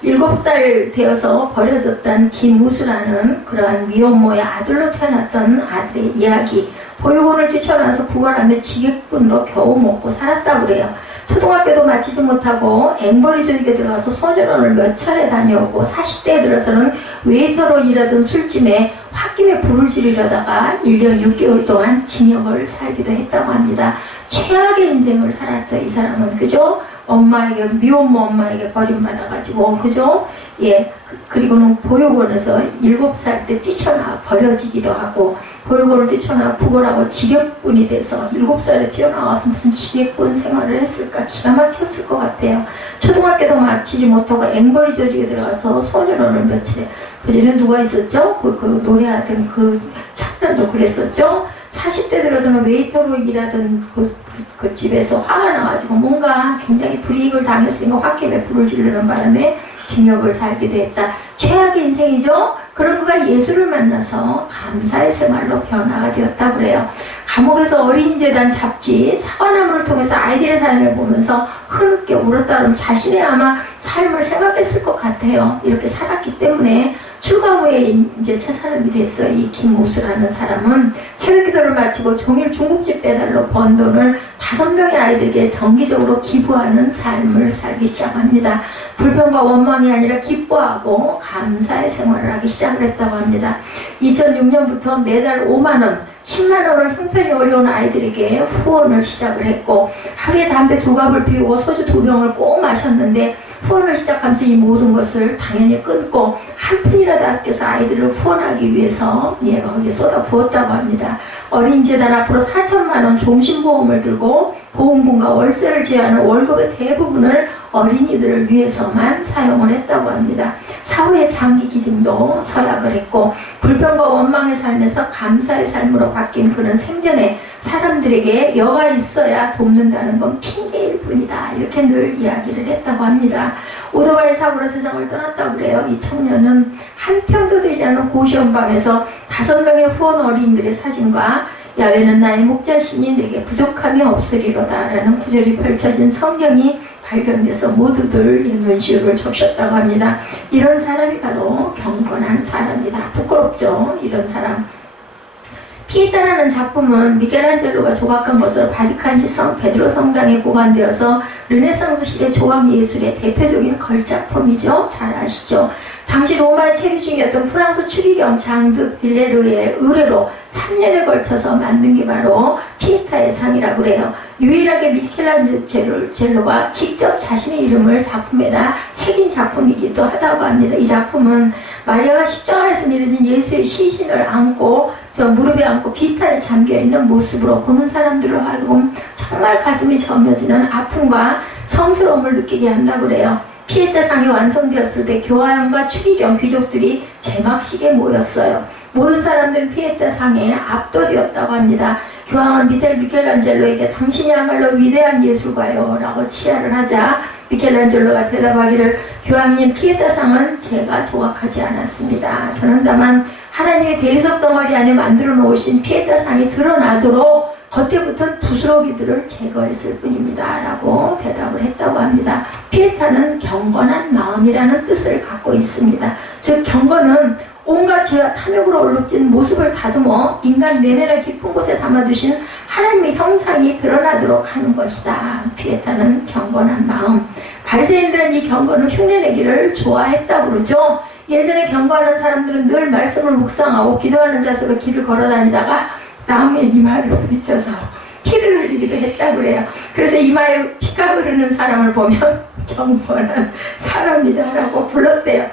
7살 되어서 버려졌던 김우수라는 그러한 미혼모의 아들로 태어났던 아들의 이야기. 보육원을 뛰쳐나와서 구걸하며 지객분으로 겨우 먹고 살았다고 그래요. 초등학교도 마치지 못하고 앵벌이 조직에 들어가서 소년원을 몇 차례 다녀오고 40대에 들어서는 웨이터로 일하던 술집에 홧김에 불을 지르려다가 1년 6개월 동안 징역을 살기도 했다고 합니다. 최악의 인생을 살았어요, 이 사람은. 그죠? 엄마에게, 미혼모 엄마에게 버림받아가지고, 그죠? 예. 그리고는 보육원에서 7살 때 뛰쳐나와 버려지기도 하고, 보육원을 뛰쳐나와 구걸하고 지객분이 돼서 7살에 튀어나와서 무슨 지객분 생활을 했을까? 기가 막혔을 것 같아요. 초등학교도 마치지 못하고 앵벌이 조직에 들어가서 소년원을 며칠, 그전에 누가 있었죠? 그 노래하던 그 청년도 그랬었죠? 40대 들어서는 웨이터로 일하던 그 집에서 화가 나가지고 뭔가 굉장히 불이익을 당했으니까 홧김에 불을 지르는 바람에 징역을 살기도 했다. 최악의 인생이죠? 그런 그가 예수를 만나서 감사의 생활로 변화가 되었다고 그래요. 감옥에서 어린이재단 잡지 사과나무를 통해서 아이들의 사연을 보면서 흐느껴 울었다 그러면 자신의 아마 삶을 생각했을 것 같아요. 이렇게 살았기 때문에 출가 후에 이제 새 사람이 됐어요. 이 김우수라는 사람은 새벽기도를 마치고 종일 중국집 배달로 번 돈을 5명의 아이들에게 정기적으로 기부하는 삶을 살기 시작합니다. 불평과 원망이 아니라 기뻐하고 감사의 생활을 하기 시작을 했다고 합니다. 2006년부터 매달 5만원, 10만원을 형편이 어려운 아이들에게 후원을 시작을 했고 하루에 담배 2갑을 피우고 소주 2병을 꼭 마셨는데 후원을 시작하면서 이 모든 것을 당연히 끊고 한 푼이라도 아껴서 아이들을 후원하기 위해서 거기에 쏟아 부었다고 합니다. 어린이재단 앞으로 4천만원 종신보험을 들고 보험금과 월세를 제외하는 월급의 대부분을 어린이들을 위해서만 사용을 했다고 합니다. 사후에 장기 기증도 서약을 했고 불평과 원망의 삶에서 감사의 삶으로 바뀐 그는 생전에 사람들에게 여가 있어야 돕는다는 건 핑계일 뿐이다. 이렇게 늘 이야기를 했다고 합니다. 오토바이 사고로 세상을 떠났다고 그래요. 이 청년은 한 평도 되지 않은 고시원방에서 5명의 후원 어린이들의 사진과 야훼는 나의 목자시니 내게 부족함이 없으리로다 라는 구절이 펼쳐진 성경이 발견돼서 모두들 눈시울을 적셨다고 합니다. 이런 사람이 바로 경건한 사람이다. 부끄럽죠? 이런 사람. 피에타라는 작품은 미켈란젤로가 조각한 것으로 바티칸시 성 베드로 성당에 보관되어서 르네상스 시대 조각 예술의 대표적인 걸작품이죠. 잘 아시죠? 당시 로마의 체류 중이었던 프랑스 추기경 장드 빌레르의 의뢰로 3년에 걸쳐서 만든 게 바로 피에타의 상이라고 그래요. 유일하게 미켈란젤로가 직접 자신의 이름을 작품에다 새긴 작품이기도 하다고 합니다. 이 작품은 마리아가 십자가에서 내려진 예수의 시신을 안고 무릎에 안고 비탈에 잠겨있는 모습으로 보는 사람들로 하여금 정말 가슴이 저며지는 아픔과 성스러움을 느끼게 한다고 그래요. 피에타상이 완성되었을 때 교화영과 추기경 귀족들이 제막식에 모였어요. 모든 사람들은 피에타상에 압도되었다고 합니다. 교황은 미켈란젤로에게 당신이야말로 위대한 예술가요 라고 치하를 하자 미켈란젤로가 대답하기를 교황님 피에타상은 제가 조각하지 않았습니다. 저는 다만 하나님의 대리석 덩어리 안에 만들어 놓으신 피에타상이 드러나도록 겉에 붙은 부스러기들을 제거했을 뿐입니다 라고 대답을 했다고 합니다. 피에타는 경건한 마음이라는 뜻을 갖고 있습니다. 즉 경건은 온갖 죄와 탐욕으로 얼룩진 모습을 다듬어 인간 내면의 깊은 곳에 담아두신 하나님의 형상이 드러나도록 하는 것이다. 피에타는 경건한 마음. 바리새인들은 이 경건을 흉내내기를 좋아했다고 그러죠. 예전에 경건한 사람들은 늘 말씀을 묵상하고 기도하는 자세로 길을 걸어다니다가 나무에 이마를 부딪혀서 피를 흘리기도 했다고 그래요. 그래서 이마에 피가 흐르는 사람을 보면 경건한 사람이다라고 불렀대요.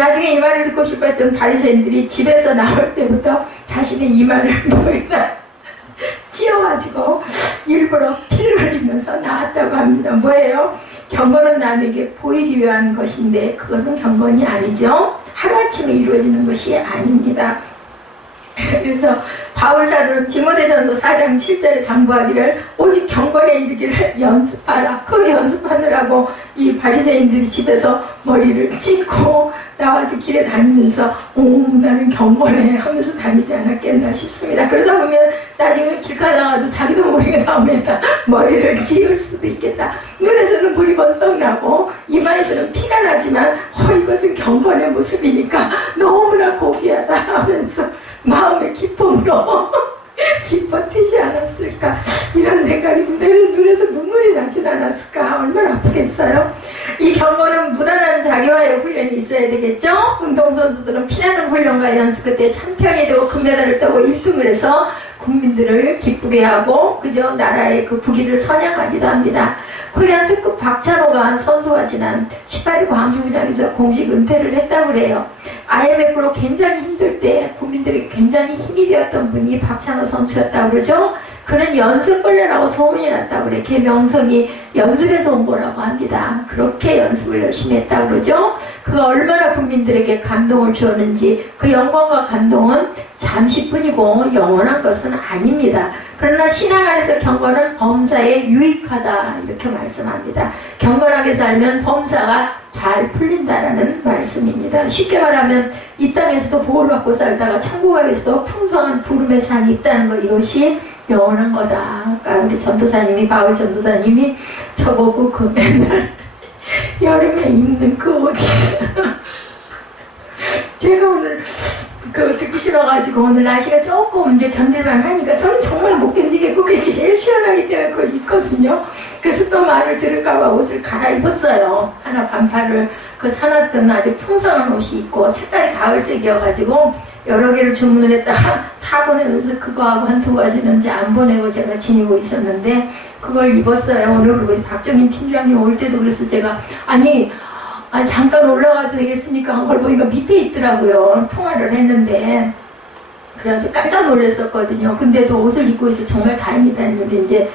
나중에 이 말을 듣고 싶었던 바리새인들이 집에서 나올 때부터 자신의 이마를 목에다 찧어가지고 일부러 피를 흘리면서 나왔다고 합니다. 뭐예요? 경건은 남에게 보이기 위한 것인데 그것은 경건이 아니죠. 하루아침에 이루어지는 것이 아닙니다. 그래서 바울 사도는 디모데전서 4장 7절에 장부하기를 오직 경건에 이르기를 연습하라. 그 연습하느라고 이 바리새인들이 집에서 머리를 찢고 나와서 길에 다니면서 나는 경건해 하면서 다니지 않았겠나 싶습니다. 그러다 보면 나중에 길 가다가도 자기도 모르게 다음에다 머리를 찌을 수도 있겠다. 눈에서는 불이 번쩍 나고 이마에서는 피가 나지만 이것은 경건의 모습이니까 너무나 고귀하다 하면서 마음의 기쁨으로 기뻐 뛰지 않았을까 이런 생각이 듭니다. 눈에서 눈물이 나진 않았을까. 얼마나 아프겠어요. 이 경건은 무단한 자기와의 훈련이 있어야 되겠죠. 운동선수들은 피나는 훈련과 연습 끝에 챔피언이 되고 금메달을 따고 1등을 해서 국민들을 기쁘게 하고 그저 나라의 그 부귀를 선양하기도 합니다. 코리안 특급 박찬호가 선수가 지난 18일 광주구장에서 공식 은퇴를 했다고 그래요. IMF로 굉장히 힘들 때 국민들이 굉장히 힘이 되었던 분이 박찬호 선수였다고 그러죠. 그는 연습 훈련하고 소문이 났다고 그래. 걔 명성이 연습에서 온 거라고 합니다. 그렇게 연습을 열심히 했다고 그러죠. 그가 얼마나 국민들에게 감동을 주었는지 그 영광과 감동은 잠시뿐이고 영원한 것은 아닙니다. 그러나 신앙 안에서 경건은 범사에 유익하다 이렇게 말씀합니다. 경건하게 살면 범사가 잘 풀린다라는 말씀입니다. 쉽게 말하면 이 땅에서도 복을 받고 살다가 천국에서도 풍성한 부름의 산이 있다는 것, 이것이 영원한 거다. 아까 우리 전도사님이, 바울 전도사님이 저보고 그 맨날 여름에 입는 그 옷이 제가 오늘 듣기 싫어가지고 오늘 날씨가 조금 이제 견딜만 하니까 저는 정말 못 견디겠고 그게 제일 시원하기 때문에 그걸 입거든요. 그래서 또 말을 들을까봐 옷을 갈아입었어요. 하나 반팔을 그 사놨던 아주 풍성한 옷이 있고 색깔이 가을색이어가지고 여러 개를 주문을 했다가 다 보내면서 그거하고 한두 가지는 이제 안 보내고 제가 지니고 있었는데 그걸 입었어요. 오늘 그리고 박정인 팀장님 올 때도 그래서 제가 아니 잠깐 올라가도 되겠습니까? 한 걸 보니까 밑에 있더라고요. 통화를 했는데 그래가지고 깜짝 놀랐었거든요. 근데도 옷을 입고 있어 정말 다행이다 했는데 이제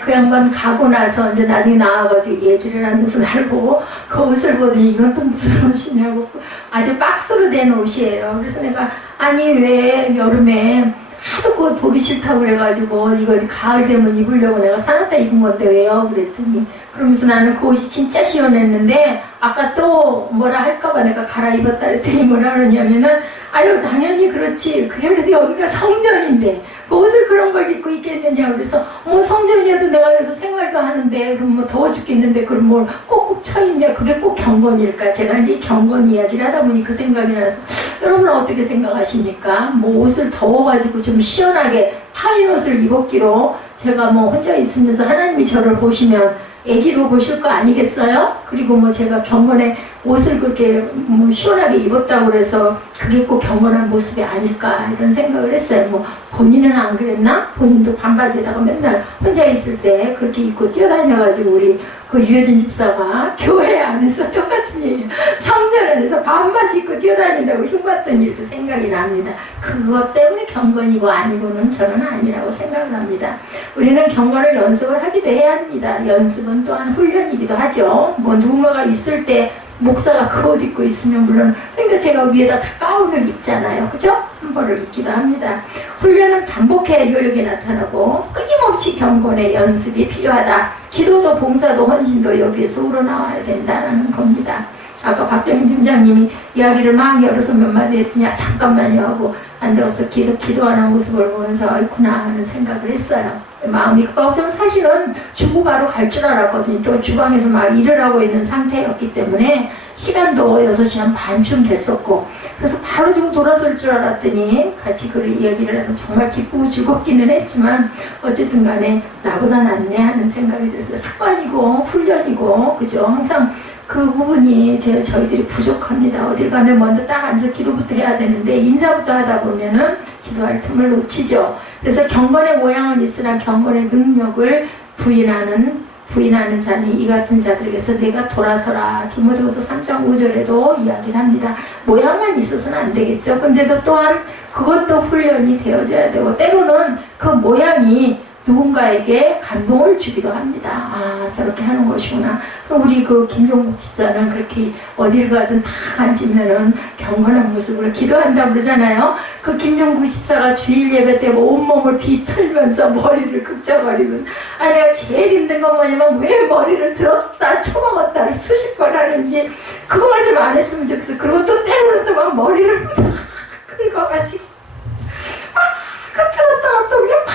그 양반 가고 나서 이제 나중에 나와가지고 얘기를 하면서 날 보고 그 옷을 보더니 이건 또 무슨 옷이냐고 아주 박스로 된 옷이에요. 그래서 내가 아니 왜 여름에 하도 그거 보기 싫다고 그래가지고 이거 가을 되면 입으려고 내가 사놨다 입은 건데 왜요? 그랬더니 그러면서 나는 그 옷이 진짜 시원했는데 아까 또 뭐라 할까봐 내가 갈아입었다 그랬더니 뭐라 그러냐면은 아유 당연히 그렇지 그래도 여기가 성전인데 그 옷을 그런 걸 입고 있겠느냐 그래서 성전이라도 내가 여기서 생활도 하는데 그럼 뭐 더워 죽겠는데 그럼 뭘 꼭꼭 쳐입냐 그게 꼭 경건일까. 제가 이제 경건 이야기를 하다 보니 그 생각이 나서 여러분은 어떻게 생각하십니까? 뭐 옷을 더워가지고 좀 시원하게 파인 옷을 입었기로 제가 뭐 혼자 있으면서 하나님이 저를 보시면 애기로 보실 거 아니겠어요? 그리고 뭐 제가 경건에 옷을 그렇게 뭐 시원하게 입었다고 그래서 그게 꼭 경건한 모습이 아닐까 이런 생각을 했어요. 뭐 본인은 안 그랬나? 본인도 반바지에다가 맨날 혼자 있을 때 그렇게 입고 뛰어다녀가지고 우리 그 유효진 집사가 교회 안에서 똑같은 얘기예요. 성전 안에서 반바지 입고 뛰어다닌다고 흉봤던 일도 생각이 납니다. 그것 때문에 경건이고 아니고는 저는 아니라고 생각을 합니다. 우리는 경건을 연습을 하기도 해야 합니다. 연습은 또한 훈련이기도 하죠. 뭐 누군가가 있을 때 목사가 그 옷 입고 있으면 물론 그러니까 제가 위에다 가운을 입잖아요. 그죠? 한 벌을 입기도 합니다. 훈련은 반복해야 효력이 나타나고 끊임없이 경건의 연습이 필요하다. 기도도 봉사도 헌신도 여기에서 우러나와야 된다는 겁니다. 아까 박정인 팀장님이 이야기를 막 열어서 몇 마디 했더니 잠깐만요 하고 앉아서 기도하는 모습을 보면서 아이쿠나 하는 생각을 했어요. 마음이 급하고 사실은 주고 바로 갈 줄 알았거든요. 또 주방에서 막 일을 하고 있는 상태였기 때문에 시간도 6시 한 반쯤 됐었고 그래서 바로 주고 돌아설 줄 알았더니 같이 그 이야기를 하면 정말 기쁘고 즐겁기는 했지만 어쨌든 간에 나보다 낫네 하는 생각이 들었어요. 습관이고 훈련이고 그죠? 항상 그 부분이 저희들이 부족합니다. 어딜 가면 먼저 딱 앉아서 기도부터 해야 되는데 인사부터 하다 보면은 기도할 틈을 놓치죠. 그래서 경건의 모양은 있으나 경건의 능력을 부인하는 부인하는 자니 이 같은 자들에게서 내가 돌아서라. 디모데후서 3장 5절에도 이야기를 합니다. 모양만 있어서는 안 되겠죠. 근데도 또한 그것도 훈련이 되어져야 되고 때로는 그 모양이 누군가에게 감동을 주기도 합니다. 아, 저렇게 하는 것이구나. 우리 그 김종국 집사는 그렇게 어딜 가든 다 앉으면은 경건한 모습으로 기도한다고 그러잖아요. 그 김종국 집사가 주일 예배 때 온몸을 비틀면서 머리를 극적거리면, 아, 내가 제일 힘든 건 뭐냐면 왜 머리를 들었다 쳐먹었다를 수십 번 하는지 그거만 좀 안 했으면 좋겠어. 그리고 또 때로는 또 막 머리를 막 긁어가지고 끝에다가 또 그냥 막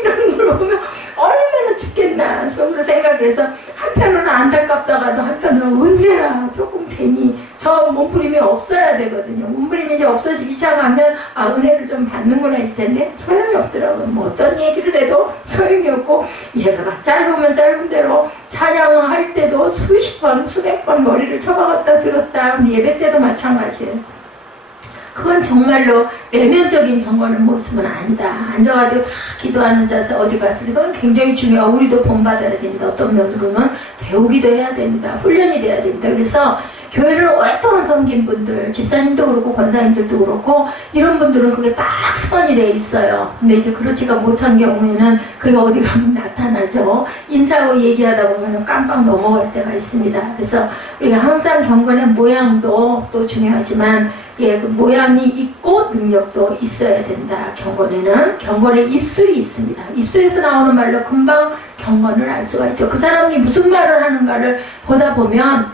이런 걸 보면 얼마나 죽겠나 속으로 생각해서 한편으로는 안타깝다가도 한편으로는 언제나 조금 괜히 저 몸부림이 없어야 되거든요. 몸부림이 이제 없어지기 시작하면 아, 은혜를 좀 받는구나 할 텐데 소용이 없더라고요. 뭐 어떤 얘기를 해도 소용이 없고 예배가 짧으면 짧은 대로 찬양을 할 때도 수십 번 수백 번 머리를 쳐박았다 들었다. 예배 때도 마찬가지예요. 그건 정말로 내면적인 경건의 모습은 아니다. 앉아가지고 다 기도하는 자세 어디 갔을 때 그건 굉장히 중요하고 우리도 본받아야 됩니다. 어떤 면으로는 배우기도 해야 됩니다. 훈련이 돼야 됩니다. 그래서 교회를 오랫동안 섬긴 분들, 집사님도 그렇고 권사님들도 그렇고 이런 분들은 그게 딱 습관이 돼 있어요. 근데 이제 그렇지가 못한 경우에는 그게 어디 가면 나타나죠. 인사하고 얘기하다 보면 깜빡 넘어갈 때가 있습니다. 그래서 우리가 항상 경건의 모양도 또 중요하지만 예, 그 모양이 있고 능력도 있어야 된다. 경건의 입술이 있습니다. 입술에서 나오는 말로 금방 경건을 알 수가 있죠. 그 사람이 무슨 말을 하는가를 보다 보면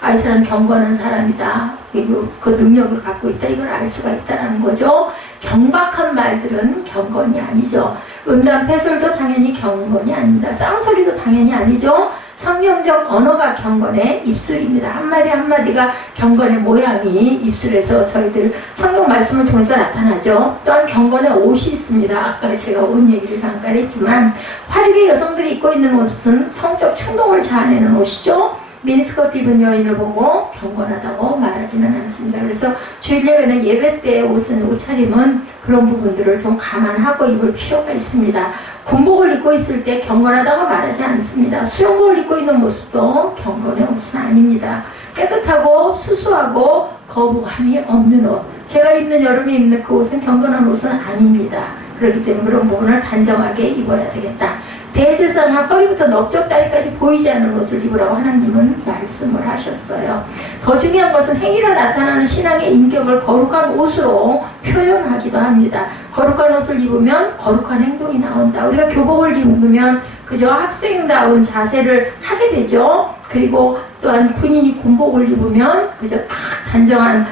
아, 이 사람 경건한 사람이다. 그리고 그 능력을 갖고 있다. 이걸 알 수가 있다는 거죠. 경박한 말들은 경건이 아니죠. 음담 패설도 당연히 경건이 아닙니다. 쌍소리도 당연히 아니죠. 성경적 언어가 경건의 입술입니다. 한마디 한마디가 경건의 모양이 입술에서 저희들 성경 말씀을 통해서 나타나죠. 또한 경건의 옷이 있습니다. 아까 제가 옷 얘기를 잠깐 했지만 화려하게 여성들이 입고 있는 옷은 성적 충동을 자아내는 옷이죠. 미니스커트 입은 여인을 보고 경건하다고 말하지는 않습니다. 그래서 주일 예배는 예배 때 옷차림은 그런 부분들을 좀 감안하고 입을 필요가 있습니다. 군복을 입고 있을 때 경건하다고 말하지 않습니다. 수영복을 입고 있는 모습도 경건의 옷은 아닙니다. 깨끗하고 수수하고 거부감이 없는 옷. 제가 입는 여름에 입는 그 옷은 경건한 옷은 아닙니다. 그렇기 때문에 그런 부분을 단정하게 입어야 되겠다. 대제사장은 허리부터 넓적다리까지 보이지 않는 옷을 입으라고 하나님은 말씀을 하셨어요. 더 중요한 것은 행위로 나타나는 신앙의 인격을 거룩한 옷으로 표현하기도 합니다. 거룩한 옷을 입으면 거룩한 행동이 나온다. 우리가 교복을 입으면 그저 학생다운 자세를 하게 되죠. 그리고 또한 군인이 군복을 입으면 그저 딱 단정한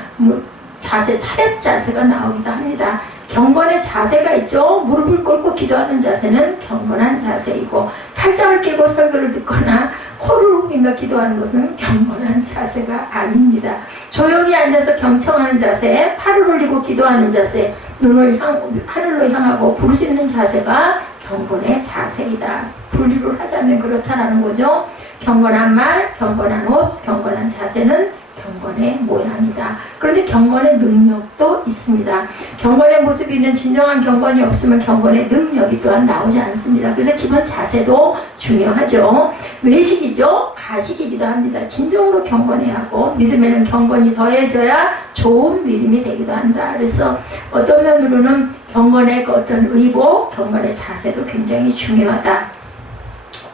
자세, 차렷 자세가 나오기도 합니다. 경건의 자세가 있죠. 무릎을 꿇고 기도하는 자세는 경건한 자세이고 팔짱을 끼고 설교를 듣거나 코를 후비며 기도하는 것은 경건한 자세가 아닙니다. 조용히 앉아서 경청하는 자세, 팔을 올리고 기도하는 자세, 눈을 하늘로 향하고 부르짖는 자세가 경건의 자세이다. 분류를 하자면 그렇다라는 거죠. 경건한 말, 경건한 옷, 경건한 자세는 경건의 모양이다. 그런데 경건의 능력도 있습니다. 경건의 모습이 있는 진정한 경건이 없으면 경건의 능력이 또한 나오지 않습니다. 그래서 기본 자세도 중요하죠. 외식이죠. 가식이기도 합니다. 진정으로 경건해야 하고 믿음에는 경건이 더해져야 좋은 믿음이 되기도 한다. 그래서 어떤 면으로는 경건의 그 어떤 의복, 경건의 자세도 굉장히 중요하다.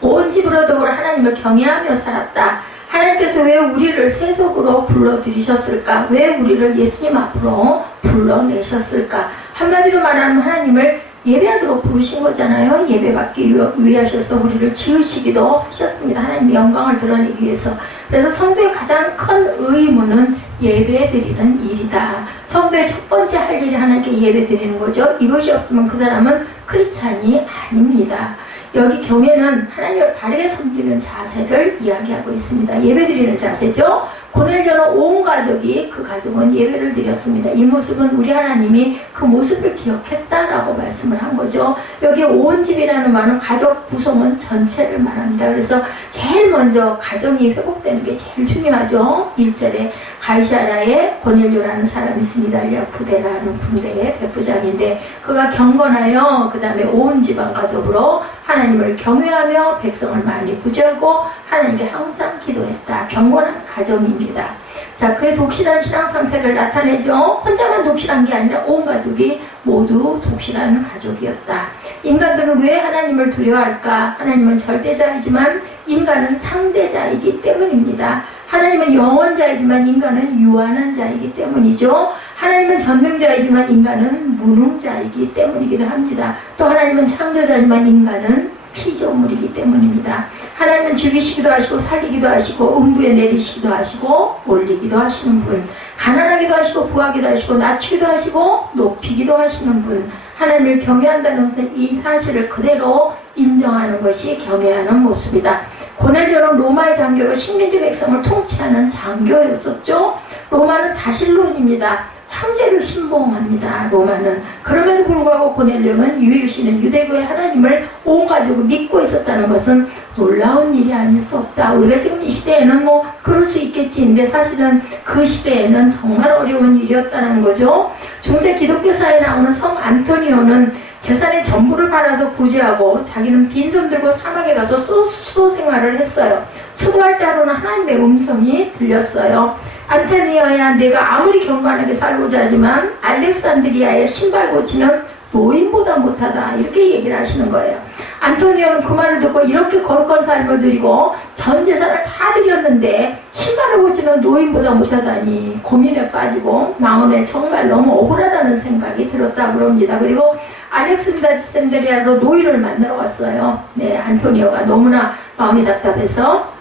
온 집으로 더불어 하나님을 경외하며 살았다. 하나님께서 왜 우리를 세속으로 불러들이셨을까? 왜 우리를 예수님 앞으로 불러내셨을까? 한마디로 말하면 하나님을 예배하도록 부르신 거잖아요. 예배받기 위하셔서 우리를 지으시기도 하셨습니다. 하나님의 영광을 드러내기 위해서. 그래서 성도의 가장 큰 의무는 예배드리는 일이다. 성도의 첫 번째 할 일이 하나님께 예배드리는 거죠. 이것이 없으면 그 사람은 크리스찬이 아닙니다. 여기 경외는 하나님을 바르게 섬기는 자세를 이야기하고 있습니다. 예배드리는 자세죠. 고넬료는 온 가족이 그 가족은 예배를 드렸습니다. 이 모습은 우리 하나님이 그 모습을 기억했다라고 말씀을 한 거죠. 여기 온 집이라는 말은 가족 구성원 전체를 말합니다. 그래서 제일 먼저 가정이 회복되는 게 제일 중요하죠. 1절에 가이사라에 고넬료라는 사람이 있습니다. 부대라는 군대의 백부장인데 그가 경건하여 그 다음에 온 집안과 더불어 하나님을 경외하며 백성을 많이 구제하고 하나님께 항상 기도했다. 경건한 가정입니다. 자, 그의 독실한 신앙 상태를 나타내죠. 혼자만 독실한 게 아니라 온 가족이 모두 독실한 가족이었다. 인간들은 왜 하나님을 두려워할까? 하나님은 절대자이지만 인간은 상대자이기 때문입니다. 하나님은 영원자이지만 인간은 유한한 자이기 때문이죠. 하나님은 전능자이지만 인간은 무능자이기 때문이기도 합니다. 또 하나님은 창조자지만 인간은 피조물이기 때문입니다. 하나님은 죽이시기도 하시고 살리기도 하시고 음부에 내리시기도 하시고 올리기도 하시는 분, 가난하기도 하시고 부하기도 하시고 낮추기도 하시고 높이기도 하시는 분, 하나님을 경외한다는 것은 이 사실을 그대로 인정하는 것이 경외하는 모습이다. 고넬료는 로마의 장교로 식민지 백성을 통치하는 장교였었죠. 로마는 다실론입니다. 황제를 신봉합니다. 로마는. 그럼에도 불구하고 고넬료는 유일신은 유대교의 하나님을 온 가족을 믿고 있었다는 것은 놀라운 일이 아닐 수 없다. 우리가 지금 이 시대에는 뭐 그럴 수 있겠지. 근데 사실은 그 시대에는 정말 어려운 일이었다는 거죠. 중세 기독교사에 나오는 성 안토니오는 재산의 전부를 팔아서 구제하고 자기는 빈손 들고 사막에 가서 수도 생활을 했어요. 수도할 때 하루는 하나님의 음성이 들렸어요. 안토니오야, 내가 아무리 경건하게 살고자 하지만 알렉산드리아의 신발 고치는 노인보다 못하다. 이렇게 얘기를 하시는 거예요. 안토니오는 그 말을 듣고 이렇게 거룩한 삶을 드리고 전 재산을 다 드렸는데 신발을 고치는 노인보다 못하다니 고민에 빠지고 마음에 정말 너무 억울하다는 생각이 들었다고 합니다. 그리고 알렉산드리아로 노인을 만나러 왔어요. 네, 안토니오가 너무나 마음이 답답해서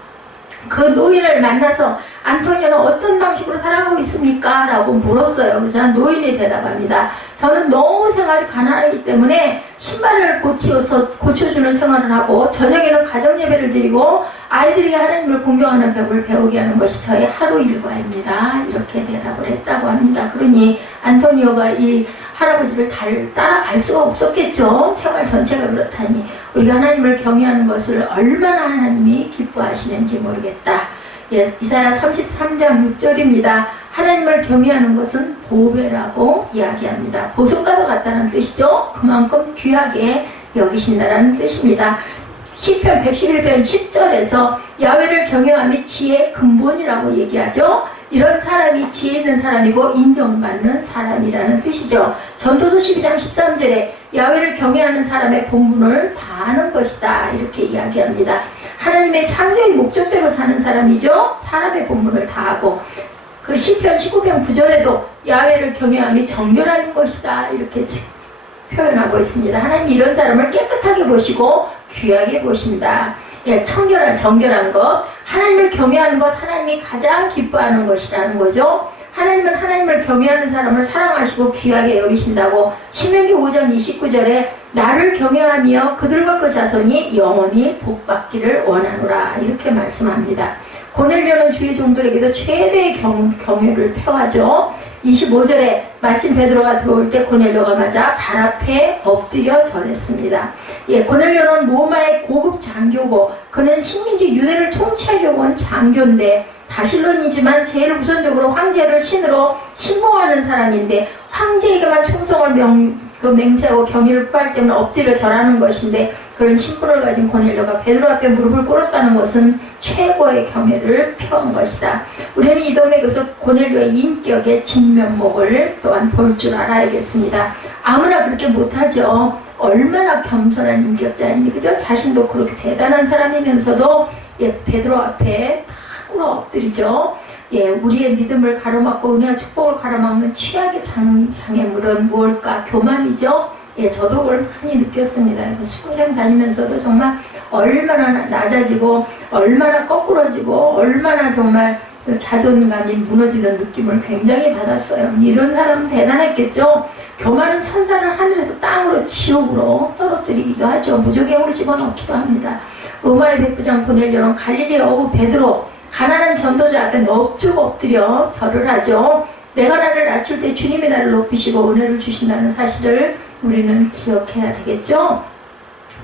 그 노인을 만나서 안토니오는 어떤 방식으로 살아가고 있습니까? 라고 물었어요. 그래서 노인이 대답합니다. 저는 너무 생활이 가난하기 때문에 신발을 고쳐주는 생활을 하고 저녁에는 가정예배를 드리고 아이들에게 하나님을 공경하는 법을 배우게 하는 것이 저의 하루 일과입니다. 이렇게 대답을 했다고 합니다. 그러니 안토니오가 이 할아버지를 따라갈 수가 없었겠죠. 생활 전체가 그렇다니. 우리가 하나님을 경외하는 것을 얼마나 하나님이 기뻐하시는지 모르겠다. 예, 이사야 33장 6절입니다. 하나님을 경외하는 것은 보배라고 이야기합니다. 보석과도 같다는 뜻이죠. 그만큼 귀하게 여기신다라는 뜻입니다. 시편 111편 10절에서 야훼를 경외함이 지혜의 근본이라고 얘기하죠. 이런 사람이 지혜 있는 사람이고 인정받는 사람이라는 뜻이죠. 전도서 12장 13절에 야훼를 경외하는 사람의 본분을 다하는 것이다. 이렇게 이야기합니다. 하나님의 창조의 목적대로 사는 사람이죠. 사람의 본분을 다하고 그 시편 19편 9절에도 야훼를 경외함이 정결한 것이다. 이렇게 표현하고 있습니다. 하나님 이런 사람을 깨끗하게 보시고 귀하게 보신다. 예, 정결한 것, 하나님을 경외하는 것, 하나님이 가장 기뻐하는 것이라는 거죠. 하나님은 하나님을 경외하는 사람을 사랑하시고 귀하게 여기신다고 신명기 5장 29절에 나를 경외하며 그들과 그 자손이 영원히 복받기를 원하노라 이렇게 말씀합니다. 고넬료는 주의 종들에게도 최대의 경외를 표하죠. 25절에 마침 베드로가 들어올 때 고넬료가 맞아 발 앞에 엎드려 절했습니다. 예, 고넬료는 로마의 고급 장교고 그는 식민지 유대를 통치하려고 온 장교인데 다실론이지만 제일 우선적으로 황제를 신으로 신봉하는 사람인데 황제에게만 충성을 맹세하고 경의를 표할 때문에 엎드려 절하는 것인데 그런 신분을 가진 고넬료가 베드로 앞에 무릎을 꿇었다는 것은 최고의 경외를 표한 것이다. 우리는 이 동네에서 고넬료의 인격의 진면목을 또한 볼 줄 알아야겠습니다. 아무나 그렇게 못하죠. 얼마나 겸손한 인격자입니까? 그죠? 자신도 그렇게 대단한 사람이면서도 예, 베드로 앞에 탁 꿇어 엎드리죠. 예, 우리의 믿음을 가로막고 은혜와 축복을 가로막는 최악의 장애물은 무엇일까? 교만이죠. 예, 저도 그걸 많이 느꼈습니다. 수영장 다니면서도 정말 얼마나 낮아지고 얼마나 거꾸러지고 얼마나 정말 자존감이 무너지는 느낌을 굉장히 받았어요. 이런 사람은 대단했겠죠. 교만은 천사를 하늘에서 땅으로 지옥으로 떨어뜨리기도 하죠. 무적행으로 집어넣기도 합니다. 로마의 백부장 고넬료는 갈릴리 어부 베드로 가난한 전도자 앞에 넙죽 엎드려 절을 하죠. 내가 나를 낮출 때 주님이 나를 높이시고 은혜를 주신다는 사실을 우리는 기억해야 되겠죠.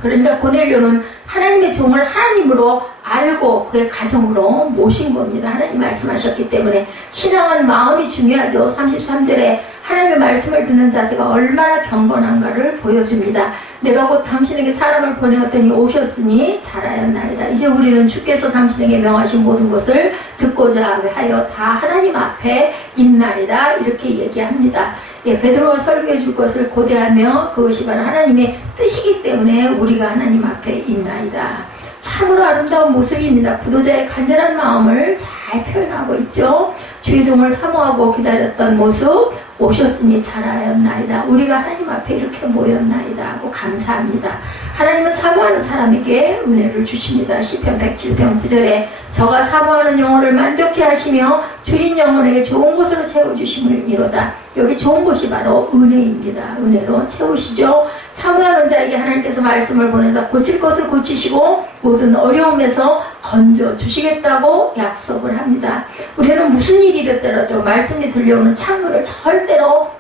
그러니까 고넬료는 하나님의 종을 하나님으로 알고 그의 가정으로 모신 겁니다. 하나님 말씀하셨기 때문에 신앙은 마음이 중요하죠. 33절에 하나님의 말씀을 듣는 자세가 얼마나 경건한가를 보여줍니다. 내가 곧 당신에게 사람을 보내었더니 오셨으니 잘하였나이다. 이제 우리는 주께서 당신에게 명하신 모든 것을 듣고자 하여 다 하나님 앞에 있나이다. 이렇게 얘기합니다. 베드로가 설교해 줄 것을 고대하며 그것이 바로 하나님의 뜻이기 때문에 우리가 하나님 앞에 있나이다. 참으로 아름다운 모습입니다. 구도자의 간절한 마음을 잘 표현하고 있죠. 주의 종을 사모하고 기다렸던 모습, 오셨으니 잘하였나이다. 우리가 하나님 앞에 이렇게 모였나이다 하고 감사합니다. 하나님은 사모하는 사람에게 은혜를 주십니다. 시편 107편 9절에 저가 사모하는 영혼을 만족해 하시며 주인 영혼에게 좋은 곳으로 채워주심이로다. 여기 좋은 곳이 바로 은혜입니다. 은혜로 채우시죠. 사모하는 자에게 하나님께서 말씀을 보내서 고칠 것을 고치시고 모든 어려움에서 건져 주시겠다고 약속을 합니다. 우리는 무슨 일이 됐더라도 말씀이 들려오는 창문을 절대로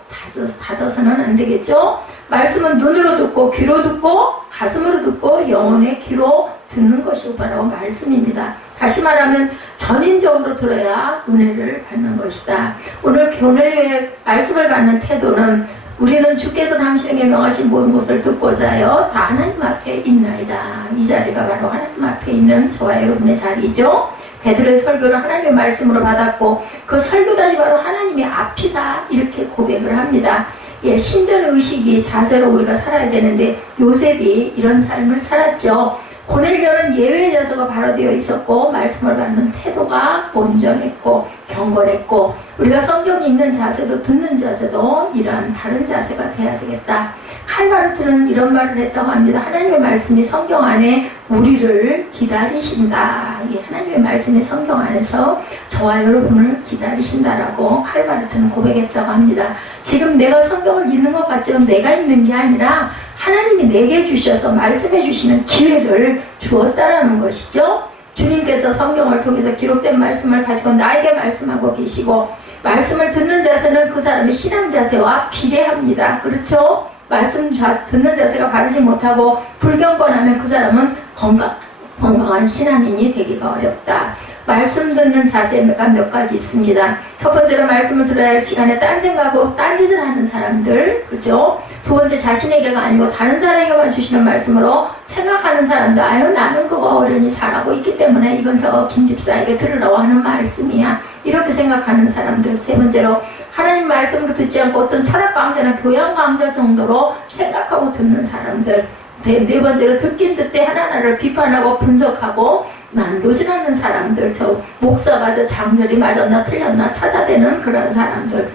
닫아서는 안 되겠죠. 말씀은 눈으로 듣고 귀로 듣고 가슴으로 듣고 영혼의 귀로 듣는 것이 바로 말씀입니다. 다시 말하면 전인적으로 들어야 은혜를 받는 것이다. 오늘 고넬료의 말씀을 받는 태도는 우리는 주께서 당신에게 명하신 모든 것을 듣고자 하여 다 하나님 앞에 있나이다. 이 자리가 바로 하나님 앞에 있는 저와 여러분의 자리죠. 베드로의 설교를 하나님의 말씀으로 받았고 그 설교단이 바로 하나님의 앞이다. 이렇게 고백을 합니다. 신전의식이 자세로 우리가 살아야 되는데 요셉이 이런 삶을 살았죠. 고넬료는 예외의 자세가 바로 되어 있었고 말씀을 받는 태도가 온전했고 경건했고 우리가 성경 읽는 자세도 듣는 자세도 이러한 바른 자세가 돼야 되겠다. 칼바르트는 이런 말을 했다고 합니다. 하나님의 말씀이 성경 안에 우리를 기다리신다. 하나님의 말씀이 성경 안에서 저와 여러분을 기다리신다라고 칼바르트는 고백했다고 합니다. 지금 내가 성경을 읽는 것 같지만 내가 읽는 게 아니라 하나님이 내게 주셔서 말씀해 주시는 기회를 주었다라는 것이죠. 주님께서 성경을 통해서 기록된 말씀을 가지고 나에게 말씀하고 계시고 말씀을 듣는 자세는 그 사람의 신앙 자세와 비례합니다. 그렇죠? 말씀 듣는 자세가 바르지 못하고 불경건하면 그 사람은 건강한 신앙인이 되기가 어렵다. 말씀 듣는 자세가 몇 가지 있습니다. 첫 번째로 말씀을 들어야 할 시간에 딴 생각하고 딴짓을 하는 사람들, 그렇죠? 두 번째 자신에게가 아니고 다른 사람에게만 주시는 말씀으로 생각하는 사람들, 아유 나는 그거 어련히 잘하고 있기 때문에 이건 저 김집사에게 들으라고 하는 말씀이야, 이렇게 생각하는 사람들. 세 번째로 하나님 말씀을 듣지 않고 어떤 철학 강좌나 교양 강좌 정도로 생각하고 듣는 사람들. 네 번째로 듣긴 듣되 하나하나를 비판하고 분석하고 난도질하는 사람들. 저 목사가 저 장절이 맞았나 틀렸나 찾아대는 그런 사람들.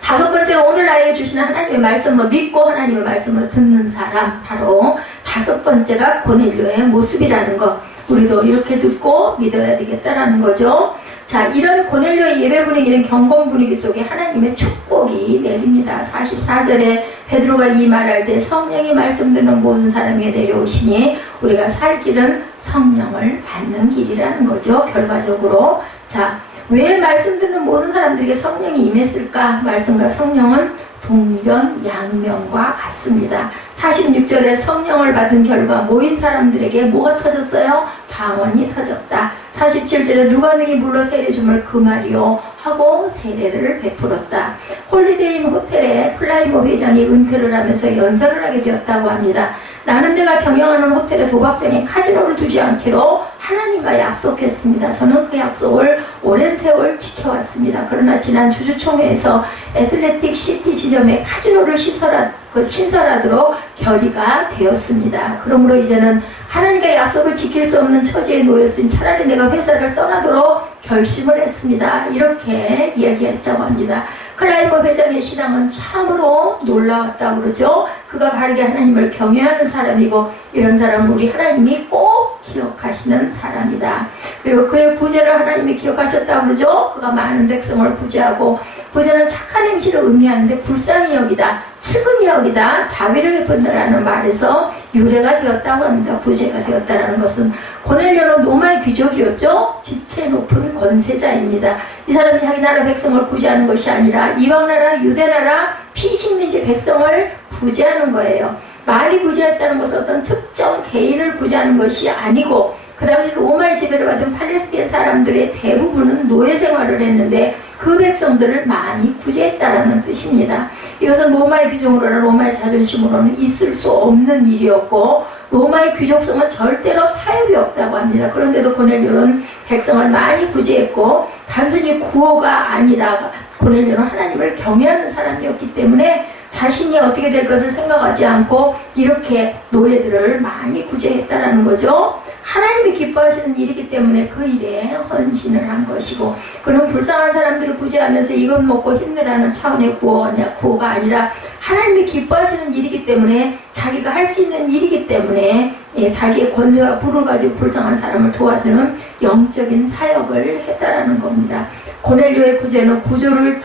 다섯 번째로 오늘 나에게 주시는 하나님의 말씀으로 믿고 하나님의 말씀으로 듣는 사람. 바로 다섯 번째가 고넬료의 모습이라는 것. 우리도 이렇게 듣고 믿어야 되겠다라는 거죠. 자, 이런 고넬료의 예배 분위기는 경건 분위기 속에 하나님의 축복이 내립니다. 44절에 베드로가 이 말할 때 성령이 말씀 듣는 모든 사람에게 내려오시니 우리가 살 길은 성령을 받는 길이라는 거죠. 결과적으로. 자, 왜 말씀 듣는 모든 사람들에게 성령이 임했을까? 말씀과 성령은 동전 양면과 같습니다. 46절에 성령을 받은 결과 모인 사람들에게 뭐가 터졌어요? 방언이 터졌다. 47절에 누가 능히 물로 세례 줌을 그 말이요 하고 세례를 베풀었다. 홀리데이인 호텔에 플라이모 회장이 은퇴를 하면서 연설을 하게 되었다고 합니다. 나는 내가 경영하는 호텔에 도박장에 카지노를 두지 않기로 하나님과 약속했습니다. 저는 그 약속을 오랜 세월 지켜왔습니다. 그러나 지난 주주총회에서 애틀레틱 시티 지점에 카지노를 신설하도록 결의가 되었습니다. 그러므로 이제는 하나님과 약속을 지킬 수 없는 처지에 놓였으니 차라리 내가 회사를 떠나도록 결심을 했습니다. 이렇게 이야기했다고 합니다. 클라이버 회장의 신앙은 참으로 놀라웠다고 그러죠. 그가 바르게 하나님을 경외하는 사람이고 이런 사람은 우리 하나님이 꼭 기억하시는 사람이다. 그리고 그의 부재를 하나님이 기억하셨다고 그러죠. 그가 많은 백성을 부재하고, 부재는 착한 행실을 의미하는데 불쌍히 여기다, 측은히 여기다, 자비를 베푼다라는 말에서 유래가 되었다고 합니다. 부재가 되었다라는 것은 고넬료는 로마의 귀족이었죠. 지체 높은 권세자입니다. 이 사람이 자기 나라 백성을 구제하는 것이 아니라 이방 나라, 유대 나라, 피식민지 백성을 구제하는 거예요. 많이 구제했다는 것은 어떤 특정 개인을 구제하는 것이 아니고, 그 당시 로마의 지배를 받은 팔레스타인 사람들의 대부분은 노예 생활을 했는데 그 백성들을 많이 구제했다라는 뜻입니다. 이것은 로마의 비중으로나 로마의 자존심으로는 있을 수 없는 일이었고, 로마의 귀족성은 절대로 타협이 없다고 합니다. 그런데도 고넬료는 백성을 많이 구제했고, 단순히 구호가 아니라 고넬료는 하나님을 경외하는 사람이었기 때문에 자신이 어떻게 될 것을 생각하지 않고 이렇게 노예들을 많이 구제했다라는 거죠. 하나님이 기뻐하시는 일이기 때문에 그 일에 헌신을 한 것이고, 그런 불쌍한 사람들을 구제하면서 이것 먹고 힘내라는 차원의 구호가 아니라 하나님이 기뻐하시는 일이기 때문에, 자기가 할 수 있는 일이기 때문에 자기의 권세와 부를 가지고 불쌍한 사람을 도와주는 영적인 사역을 했다라는 겁니다. 고넬료의 구제는 구조를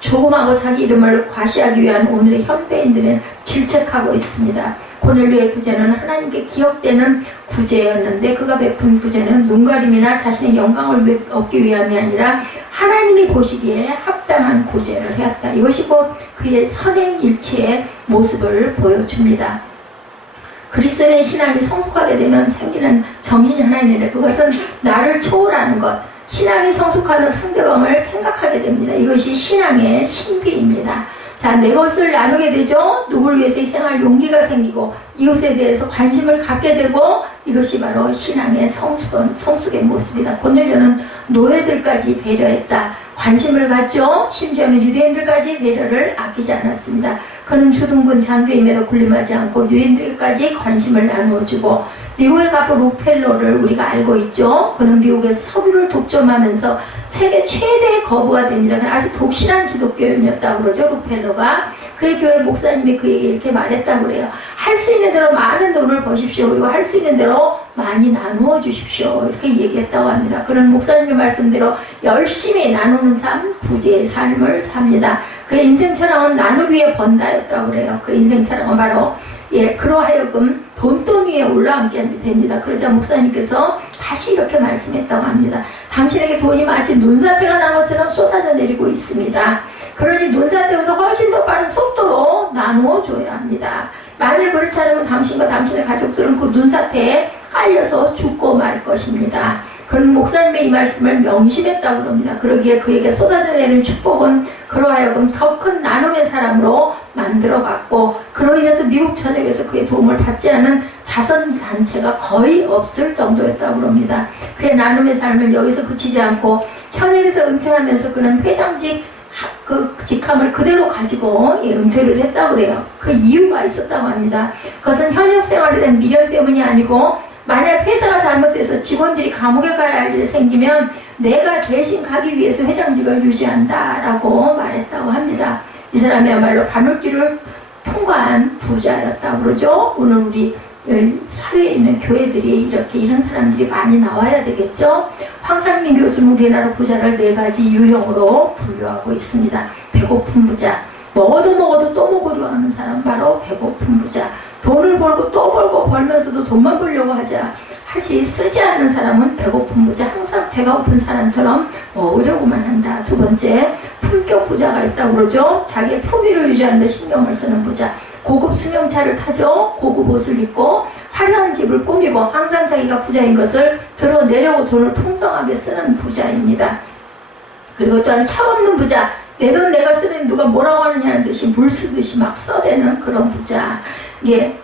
조금하고 자기 이름을 과시하기 위한 오늘의 현대인들은 질책하고 있습니다. 고넬료의 구제는 하나님께 기억되는 구제였는데, 그가 베푼 구제는 눈가림이나 자신의 영광을 얻기 위함이 아니라 하나님이 보시기에 합당한 구제를 해왔다. 이것이 곧 그의 선행일치의 모습을 보여줍니다. 그리스도의 신앙이 성숙하게 되면 생기는 정신이 하나 있는데, 그것은 나를 초월하는 것, 신앙이 성숙하면 상대방을 생각하게 됩니다. 이것이 신앙의 신비입니다. 자, 내 것을 나누게 되죠. 누구를 위해서 희생할 용기가 생기고 이것에 대해서 관심을 갖게 되고, 이것이 바로 신앙의 성숙의 모습이다. 고넬료는 노예들까지 배려했다. 관심을 갖죠. 심지어는 유대인들까지 배려를 아끼지 않았습니다. 그는 주둔군 장교임에도 군림하지 않고 유대인들까지 관심을 나누어주고, 미국의 가부 록펠러를 우리가 알고 있죠. 그는 미국에서 석유를 독점하면서 세계 최대의 거부가 됩니다. 아주 독실한 기독교인이었다고 그러죠. 록펠러가. 그의 교회 목사님이 그에게 이렇게 말했다고 그래요. 할 수 있는 대로 많은 돈을 버십시오. 그리고 할 수 있는 대로 많이 나누어 주십시오. 이렇게 얘기했다고 합니다. 그런 목사님의 말씀대로 열심히 나누는 삶, 구제의 삶을 삽니다. 그의 인생 철학은 나누기 위해 번다였다고 그래요. 그 인생 철학은 바로 그러하여금 돈돈 위에 올라앉게 됩니다. 그러자 목사님께서 다시 이렇게 말씀했다고 합니다. 당신에게 돈이 마치 눈사태가 난 것처럼 쏟아져 내리고 있습니다. 그러니 눈사태보다 훨씬 더 빠른 속도로 나누어 줘야 합니다. 만일 그렇지 않으면 당신과 당신의 가족들은 그 눈사태에 깔려서 죽고 말 것입니다. 그런 목사님의 이 말씀을 명심했다고 합니다. 그러기에 그에게 쏟아져 내리는 축복은 그러하여금 더 큰 나눔의 사람으로 만들어갔고, 그로 인해서 미국 전역에서 그의 도움을 받지 않은 자선단체가 거의 없을 정도였다고 합니다. 그의 나눔의 삶을 여기서 그치지 않고 현역에서 은퇴하면서 그는 회장직 그 직함을 그대로 가지고 은퇴를 했다고 그래요. 그 이유가 있었다고 합니다. 그것은 현역 생활에 대한 미련 때문이 아니고, 만약 회사가 잘못돼서 직원들이 감옥에 가야 할 일이 생기면 내가 대신 가기 위해서 회장직을 유지한다라고 말했다고 합니다. 이 사람이야말로 바늘길을 통과한 부자였다고 그러죠. 오늘 우리 사회에 있는 교회들이 이렇게 이런 사람들이 많이 나와야 되겠죠. 황상민 교수는 우리나라 부자를 4가지 유형으로 분류하고 있습니다. 배고픈 부자, 먹어도 또 먹으려 하는 사람, 바로 배고픈 부자. 돈을 벌고 또 벌고 벌면서도 돈만 벌려고 하지 쓰지 않는 사람은 배고픈 부자. 항상 배가 고픈 사람처럼 먹으려고만 한다. 2번째, 품격 부자가 있다고 그러죠. 자기의 품위를 유지하는 데 신경을 쓰는 부자. 고급 승용차를 타죠. 고급 옷을 입고 화려한 집을 꾸미고 항상 자기가 부자인 것을 드러내려고 돈을 풍성하게 쓰는 부자입니다. 그리고 또한 차 없는 부자. 내 돈 내가 쓰는 누가 뭐라고 하느냐는 듯이 물 쓰듯이 막 써대는 그런 부자.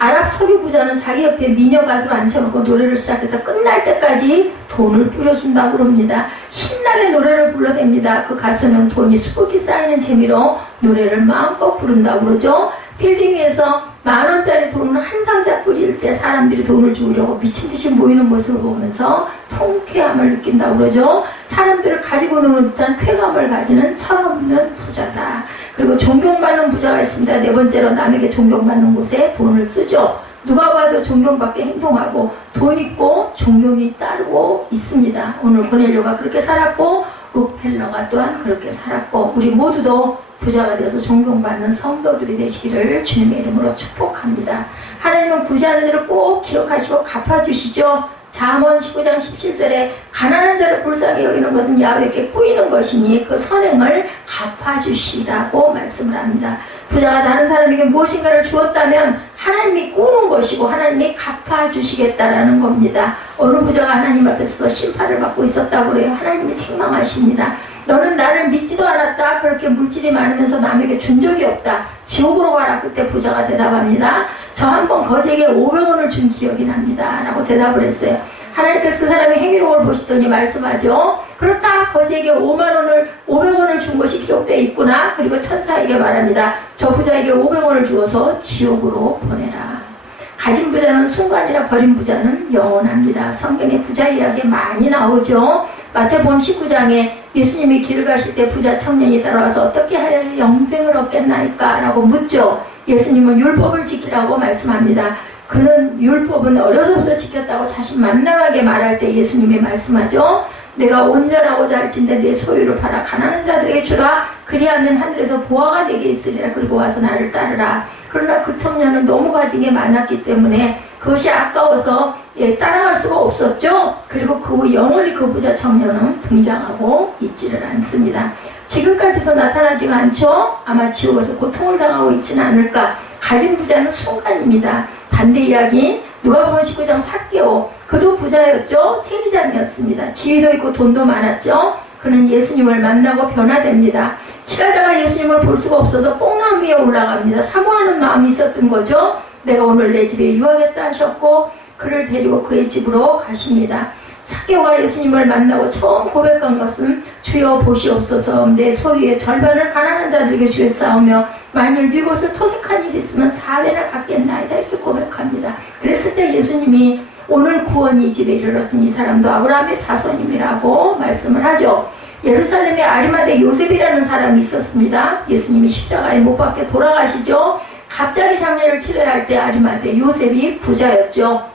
아랍 석유 부자는 자기 옆에 미녀 가수를 앉혀놓고 노래를 시작해서 끝날 때까지 돈을 뿌려준다고 합니다. 신나게 노래를 불러댑니다. 그 가수는 돈이 수북히 쌓이는 재미로 노래를 마음껏 부른다고 그러죠. 빌딩 위에서 10,000원짜리 돈을 한 상자 뿌릴 때 사람들이 돈을 주려고 미친듯이 모이는 모습을 보면서 통쾌함을 느낀다고 그러죠. 사람들을 가지고 노는 듯한 쾌감을 가지는 철없는 부자다. 그리고 존경받는 부자가 있습니다. 4번째로 남에게 존경받는 곳에 돈을 쓰죠. 누가 봐도 존경받게 행동하고 돈 있고 존경이 따르고 있습니다. 오늘 고넬료가 그렇게 살았고, 록펠러가 또한 그렇게 살았고, 우리 모두도 부자가 되어서 존경받는 성도들이 되시기를 주님의 이름으로 축복합니다. 하나님은 구제하는 일을 꼭 기억하시고 갚아주시죠. 잠언 19장 17절에 가난한 자를 불쌍히 여기는 것은 야훼께 꾸이는 것이니 그 선행을 갚아주시라고 말씀을 합니다. 부자가 다른 사람에게 무엇인가를 주었다면 하나님이 꾸는 것이고 하나님이 갚아주시겠다라는 겁니다. 어느 부자가 하나님 앞에서 심판을 받고 있었다고 그래요. 하나님이 책망하십니다. 너는 나를 믿지도 않았다. 그렇게 물질이 많으면서 남에게 준 적이 없다. 지옥으로 가라. 그때 부자가 대답합니다. 저 한 번 거지에게 500원을 준 기억이 납니다. 라고 대답을 했어요. 하나님께서 그 사람의 행위로움을 보시더니 말씀하죠. 그렇다. 거지에게 500원을 준 것이 기록되어 있구나. 그리고 천사에게 말합니다. 저 부자에게 500원을 주어서 지옥으로 보내라. 가진 부자는 순간이나 버린 부자는 영원합니다. 성경에 부자 이야기 많이 나오죠. 마태복음 19장에 예수님이 길을 가실 때 부자 청년이 따라와서 어떻게 하여 영생을 얻겠나이까? 라고 묻죠. 예수님은 율법을 지키라고 말씀합니다. 그는 율법은 어려서부터 지켰다고 자신 만나게 말할 때 예수님이 말씀하죠. 내가 온전하고자 할진대 내 소유를 팔아 가난한 자들에게 주라. 그리하면 하늘에서 보화가 내게 있으리라. 그리고 와서 나를 따르라. 그러나 그 청년은 너무 가진 게 많았기 때문에 그것이 아까워서 따라갈 수가 없었죠. 그리고 그 후 영원히 그 부자 청년은 등장하고 있지를 않습니다. 지금까지도 나타나지가 않죠. 아마 지옥에서 고통을 당하고 있지는 않을까. 가진 부자는 순간입니다. 반대 이야기인 누가복음 19장 삭개오, 그도 부자였죠. 세리장이었습니다. 지위도 있고 돈도 많았죠. 그는 예수님을 만나고 변화됩니다. 키가 작아 예수님을 볼 수가 없어서 뽕나무 위에 올라갑니다. 사모하는 마음이 있었던 거죠. 내가 오늘 내 집에 유하겠다 하셨고 그를 데리고 그의 집으로 가십니다. 삭개오가 예수님을 만나고 처음 고백한 것은 주여 보시옵소서 내 소유의 절반을 가난한 자들에게 주겠사오며 만일 네 것을 토색한 일이 있으면 4배나 갚겠나이다. 이렇게 고백합니다. 그랬을 때 예수님이 오늘 구원이 이 집에 이르렀으니 이 사람도 아브라함의 자손임이라고 말씀을 하죠. 예루살렘에 아리마대 요셉이라는 사람이 있었습니다. 예수님이 십자가에 못 박혀 돌아가시죠. 갑자기 장례를 치러야 할 때 아리마대 요셉이 부자였죠.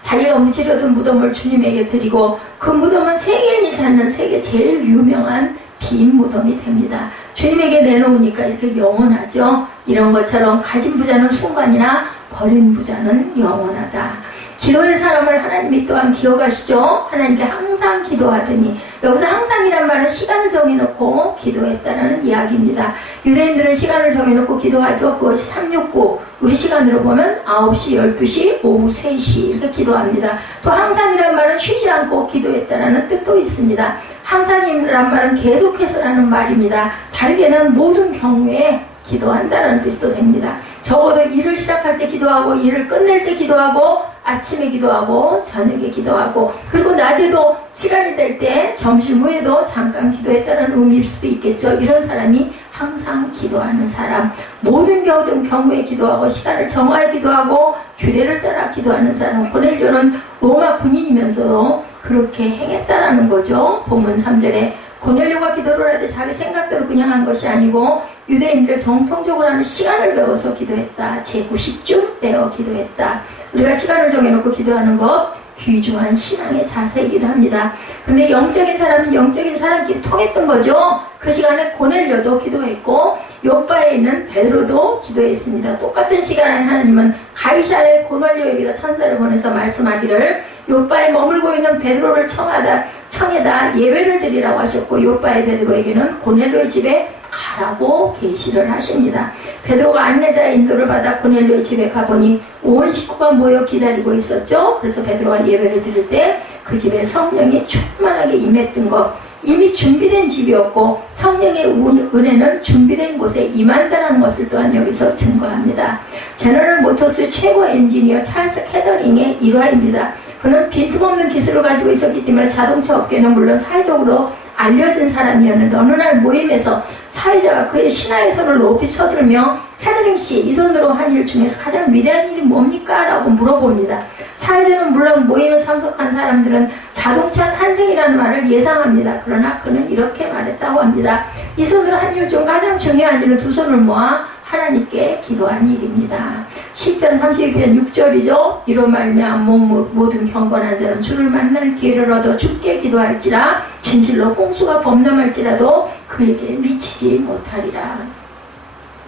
자기가 묻히려던 무덤을 주님에게 드리고 그 무덤은 세계인이 찾는 세계 제일 유명한 빈 무덤이 됩니다. 주님에게 내놓으니까 이렇게 영원하죠. 이런 것처럼 가진 부자는 순간이나 버린 부자는 영원하다. 기도의 사람을 하나님이 또한 기억하시죠. 하나님께 항상 기도하더니, 여기서 항상이란 말은 시간을 정해놓고 기도했다는 이야기입니다. 유대인들은 시간을 정해놓고 기도하죠. 그것이 369, 우리 시간으로 보면 9시, 12시, 오후 3시 이렇게 기도합니다. 또 항상이란 말은 쉬지 않고 기도했다는 뜻도 있습니다. 항상이란 말은 계속해서라는 말입니다. 다르게는 모든 경우에 기도한다는 뜻도 됩니다. 적어도 일을 시작할 때 기도하고 일을 끝낼 때 기도하고 아침에 기도하고 저녁에 기도하고 그리고 낮에도 시간이 될 때 점심 후에도 잠깐 기도했다는 의미일 수도 있겠죠. 이런 사람이 항상 기도하는 사람, 모든 경우에 기도하고 시간을 정하여 기도하고 규례를 따라 기도하는 사람. 고넬료는 로마 군인이면서도 그렇게 행했다라는 거죠. 본문 3절에 고넬료가 기도를 할 때 자기 생각대로 그냥 한 것이 아니고 유대인들 정통적으로 하는 시간을 배워서 기도했다. 제90쯤 떼어 기도했다. 우리가 시간을 정해놓고 기도하는 것 귀중한 신앙의 자세이기도 합니다. 그런데 영적인 사람은 영적인 사람끼리 통했던 거죠. 그 시간에 고넬료도 기도했고 요바에 있는 베드로도 기도했습니다. 똑같은 시간에 하나님은 가이사랴의 고넬료에게도 천사를 보내서 말씀하기를 요바에 머물고 있는 베드로를 청에다 예배를 드리라고 하셨고 요바의 베드로에게는 고넬료의 집에 가라고 계시를 하십니다. 베드로가 안내자의 인도를 받아 고넬료의 집에 가보니 온 식구가 모여 기다리고 있었죠. 그래서 베드로가 예배를 드릴 때 그 집에 성령이 충만하게 임했던 것, 이미 준비된 집이었고 성령의 은혜는 준비된 곳에 임한다는 것을 또한 여기서 증거합니다. 제너럴 모터스 최고 엔지니어 찰스 캐더링의 일화입니다. 그는 빈틈없는 기술을 가지고 있었기 때문에 자동차 업계는 물론 사회적으로 알려진 사람이었는데 어느 날 모임에서 사회자가 그의 신하의 손을 높이 쳐들며 캐더링 씨, 이 손으로 한 일 중에서 가장 위대한 일이 뭡니까? 라고 물어봅니다. 사회자는 물론 모임에 참석한 사람들은 자동차 탄생이라는 말을 예상합니다. 그러나 그는 이렇게 말했다고 합니다. 이 손으로 한 일 중 가장 중요한 일은 두 손을 모아 하나님께 기도한 일입니다. 시편 32편 6절이죠. 이로 말미암아 모든 경건한 자는 주를 만날 기회를 얻어 주께 기도할지라 진실로 홍수가 범람할지라도 그에게 미치지 못하리라.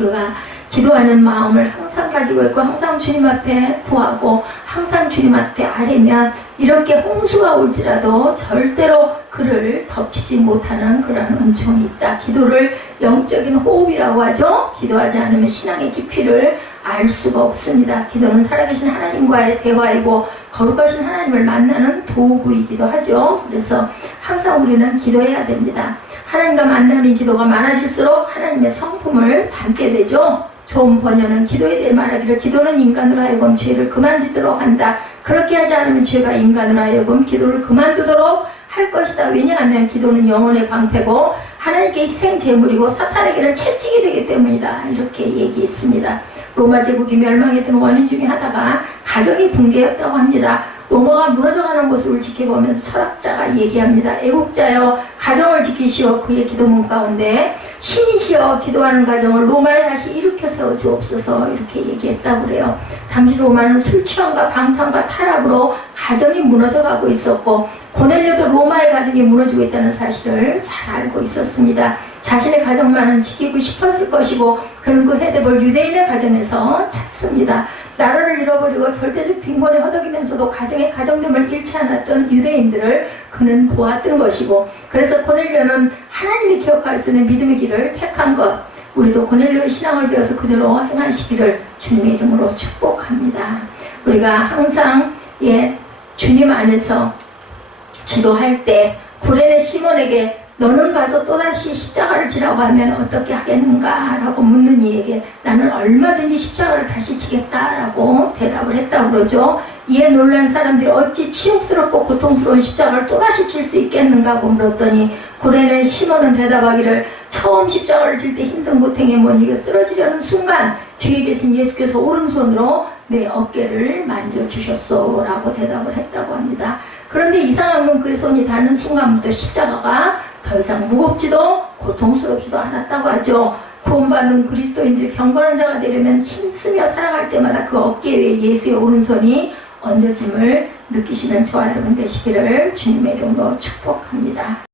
우리가 기도하는 마음을 항상 가지고 있고 항상 주님 앞에 구하고 항상 주님 앞에 아뢰면 이렇게 홍수가 올지라도 절대로 그를 덮치지 못하는 그런 은총이 있다. 기도를 영적인 호흡이라고 하죠. 기도하지 않으면 신앙의 깊이를 알 수가 없습니다. 기도는 살아계신 하나님과의 대화이고 거룩하신 하나님을 만나는 도구이기도 하죠. 그래서 항상 우리는 기도해야 됩니다. 하나님과 만남인 기도가 많아질수록 하나님의 성품을 담게 되죠. 좋은 번역은 기도에 대해 말하기를 기도는 인간으로 하여금 죄를 그만지도록 한다. 그렇게 하지 않으면 죄가 인간으로 하여금 기도를 그만두도록 할 것이다. 왜냐하면 기도는 영혼의 방패고 하나님께 희생 제물이고 사탄에게는 채찍이 되기 때문이다. 이렇게 얘기했습니다. 로마 제국이 멸망했던 원인 중에 하나가 가정이 붕괴였다고 합니다. 로마가 무너져가는 모습을 지켜보면서 철학자가 얘기합니다. 애국자여 가정을 지키시오. 그의 기도문 가운데 신이시여 기도하는 가정을 로마에 다시 일으켜 세워 주옵소서 이렇게 얘기했다고 그래요. 당시 로마는 술 취함과 방탕과 타락으로 가정이 무너져가고 있었고 고넬료도 로마의 가정이 무너지고 있다는 사실을 잘 알고 있었습니다. 자신의 가정만은 지키고 싶었을 것이고 그는 그 해답을 유대인의 가정에서 찾습니다. 나라를 잃어버리고 절대적 빈곤에 허덕이면서도 가정의 가정됨을 잃지 않았던 유대인들을 그는 보았던 것이고 그래서 고넬료는 하나님이 기억할 수 있는 믿음의 길을 택한 것 우리도 고넬료의 신앙을 배워서 그대로 행하시기를 주님의 이름으로 축복합니다. 우리가 항상 주님 안에서 기도할 때 구레네 시몬에게 너는 가서 또다시 십자가를 지라고 하면 어떻게 하겠는가? 라고 묻는 이에게 나는 얼마든지 십자가를 다시 지겠다라고 대답을 했다고 그러죠. 이에 놀란 사람들이 어찌 치욕스럽고 고통스러운 십자가를 또다시 질 수 있겠는가 고 물었더니 고레네 시몬은 대답하기를 처음 십자가를 질 때 힘든 고통에 못 이겨 쓰러지려는 순간 뒤에 계신 예수께서 오른손으로 내 어깨를 만져주셨소 라고 대답을 했다고 합니다. 그런데 이상한 건 그의 손이 닿는 순간부터 십자가가 더 이상 무겁지도 고통스럽지도 않았다고 하죠. 구원받는 그리스도인들이 경건한 자가 되려면 힘쓰며 살아갈 때마다 그 어깨 위에 예수의 오른손이 얹어짐을 느끼시는 저와 여러분 되시기를 주님의 이름으로 축복합니다.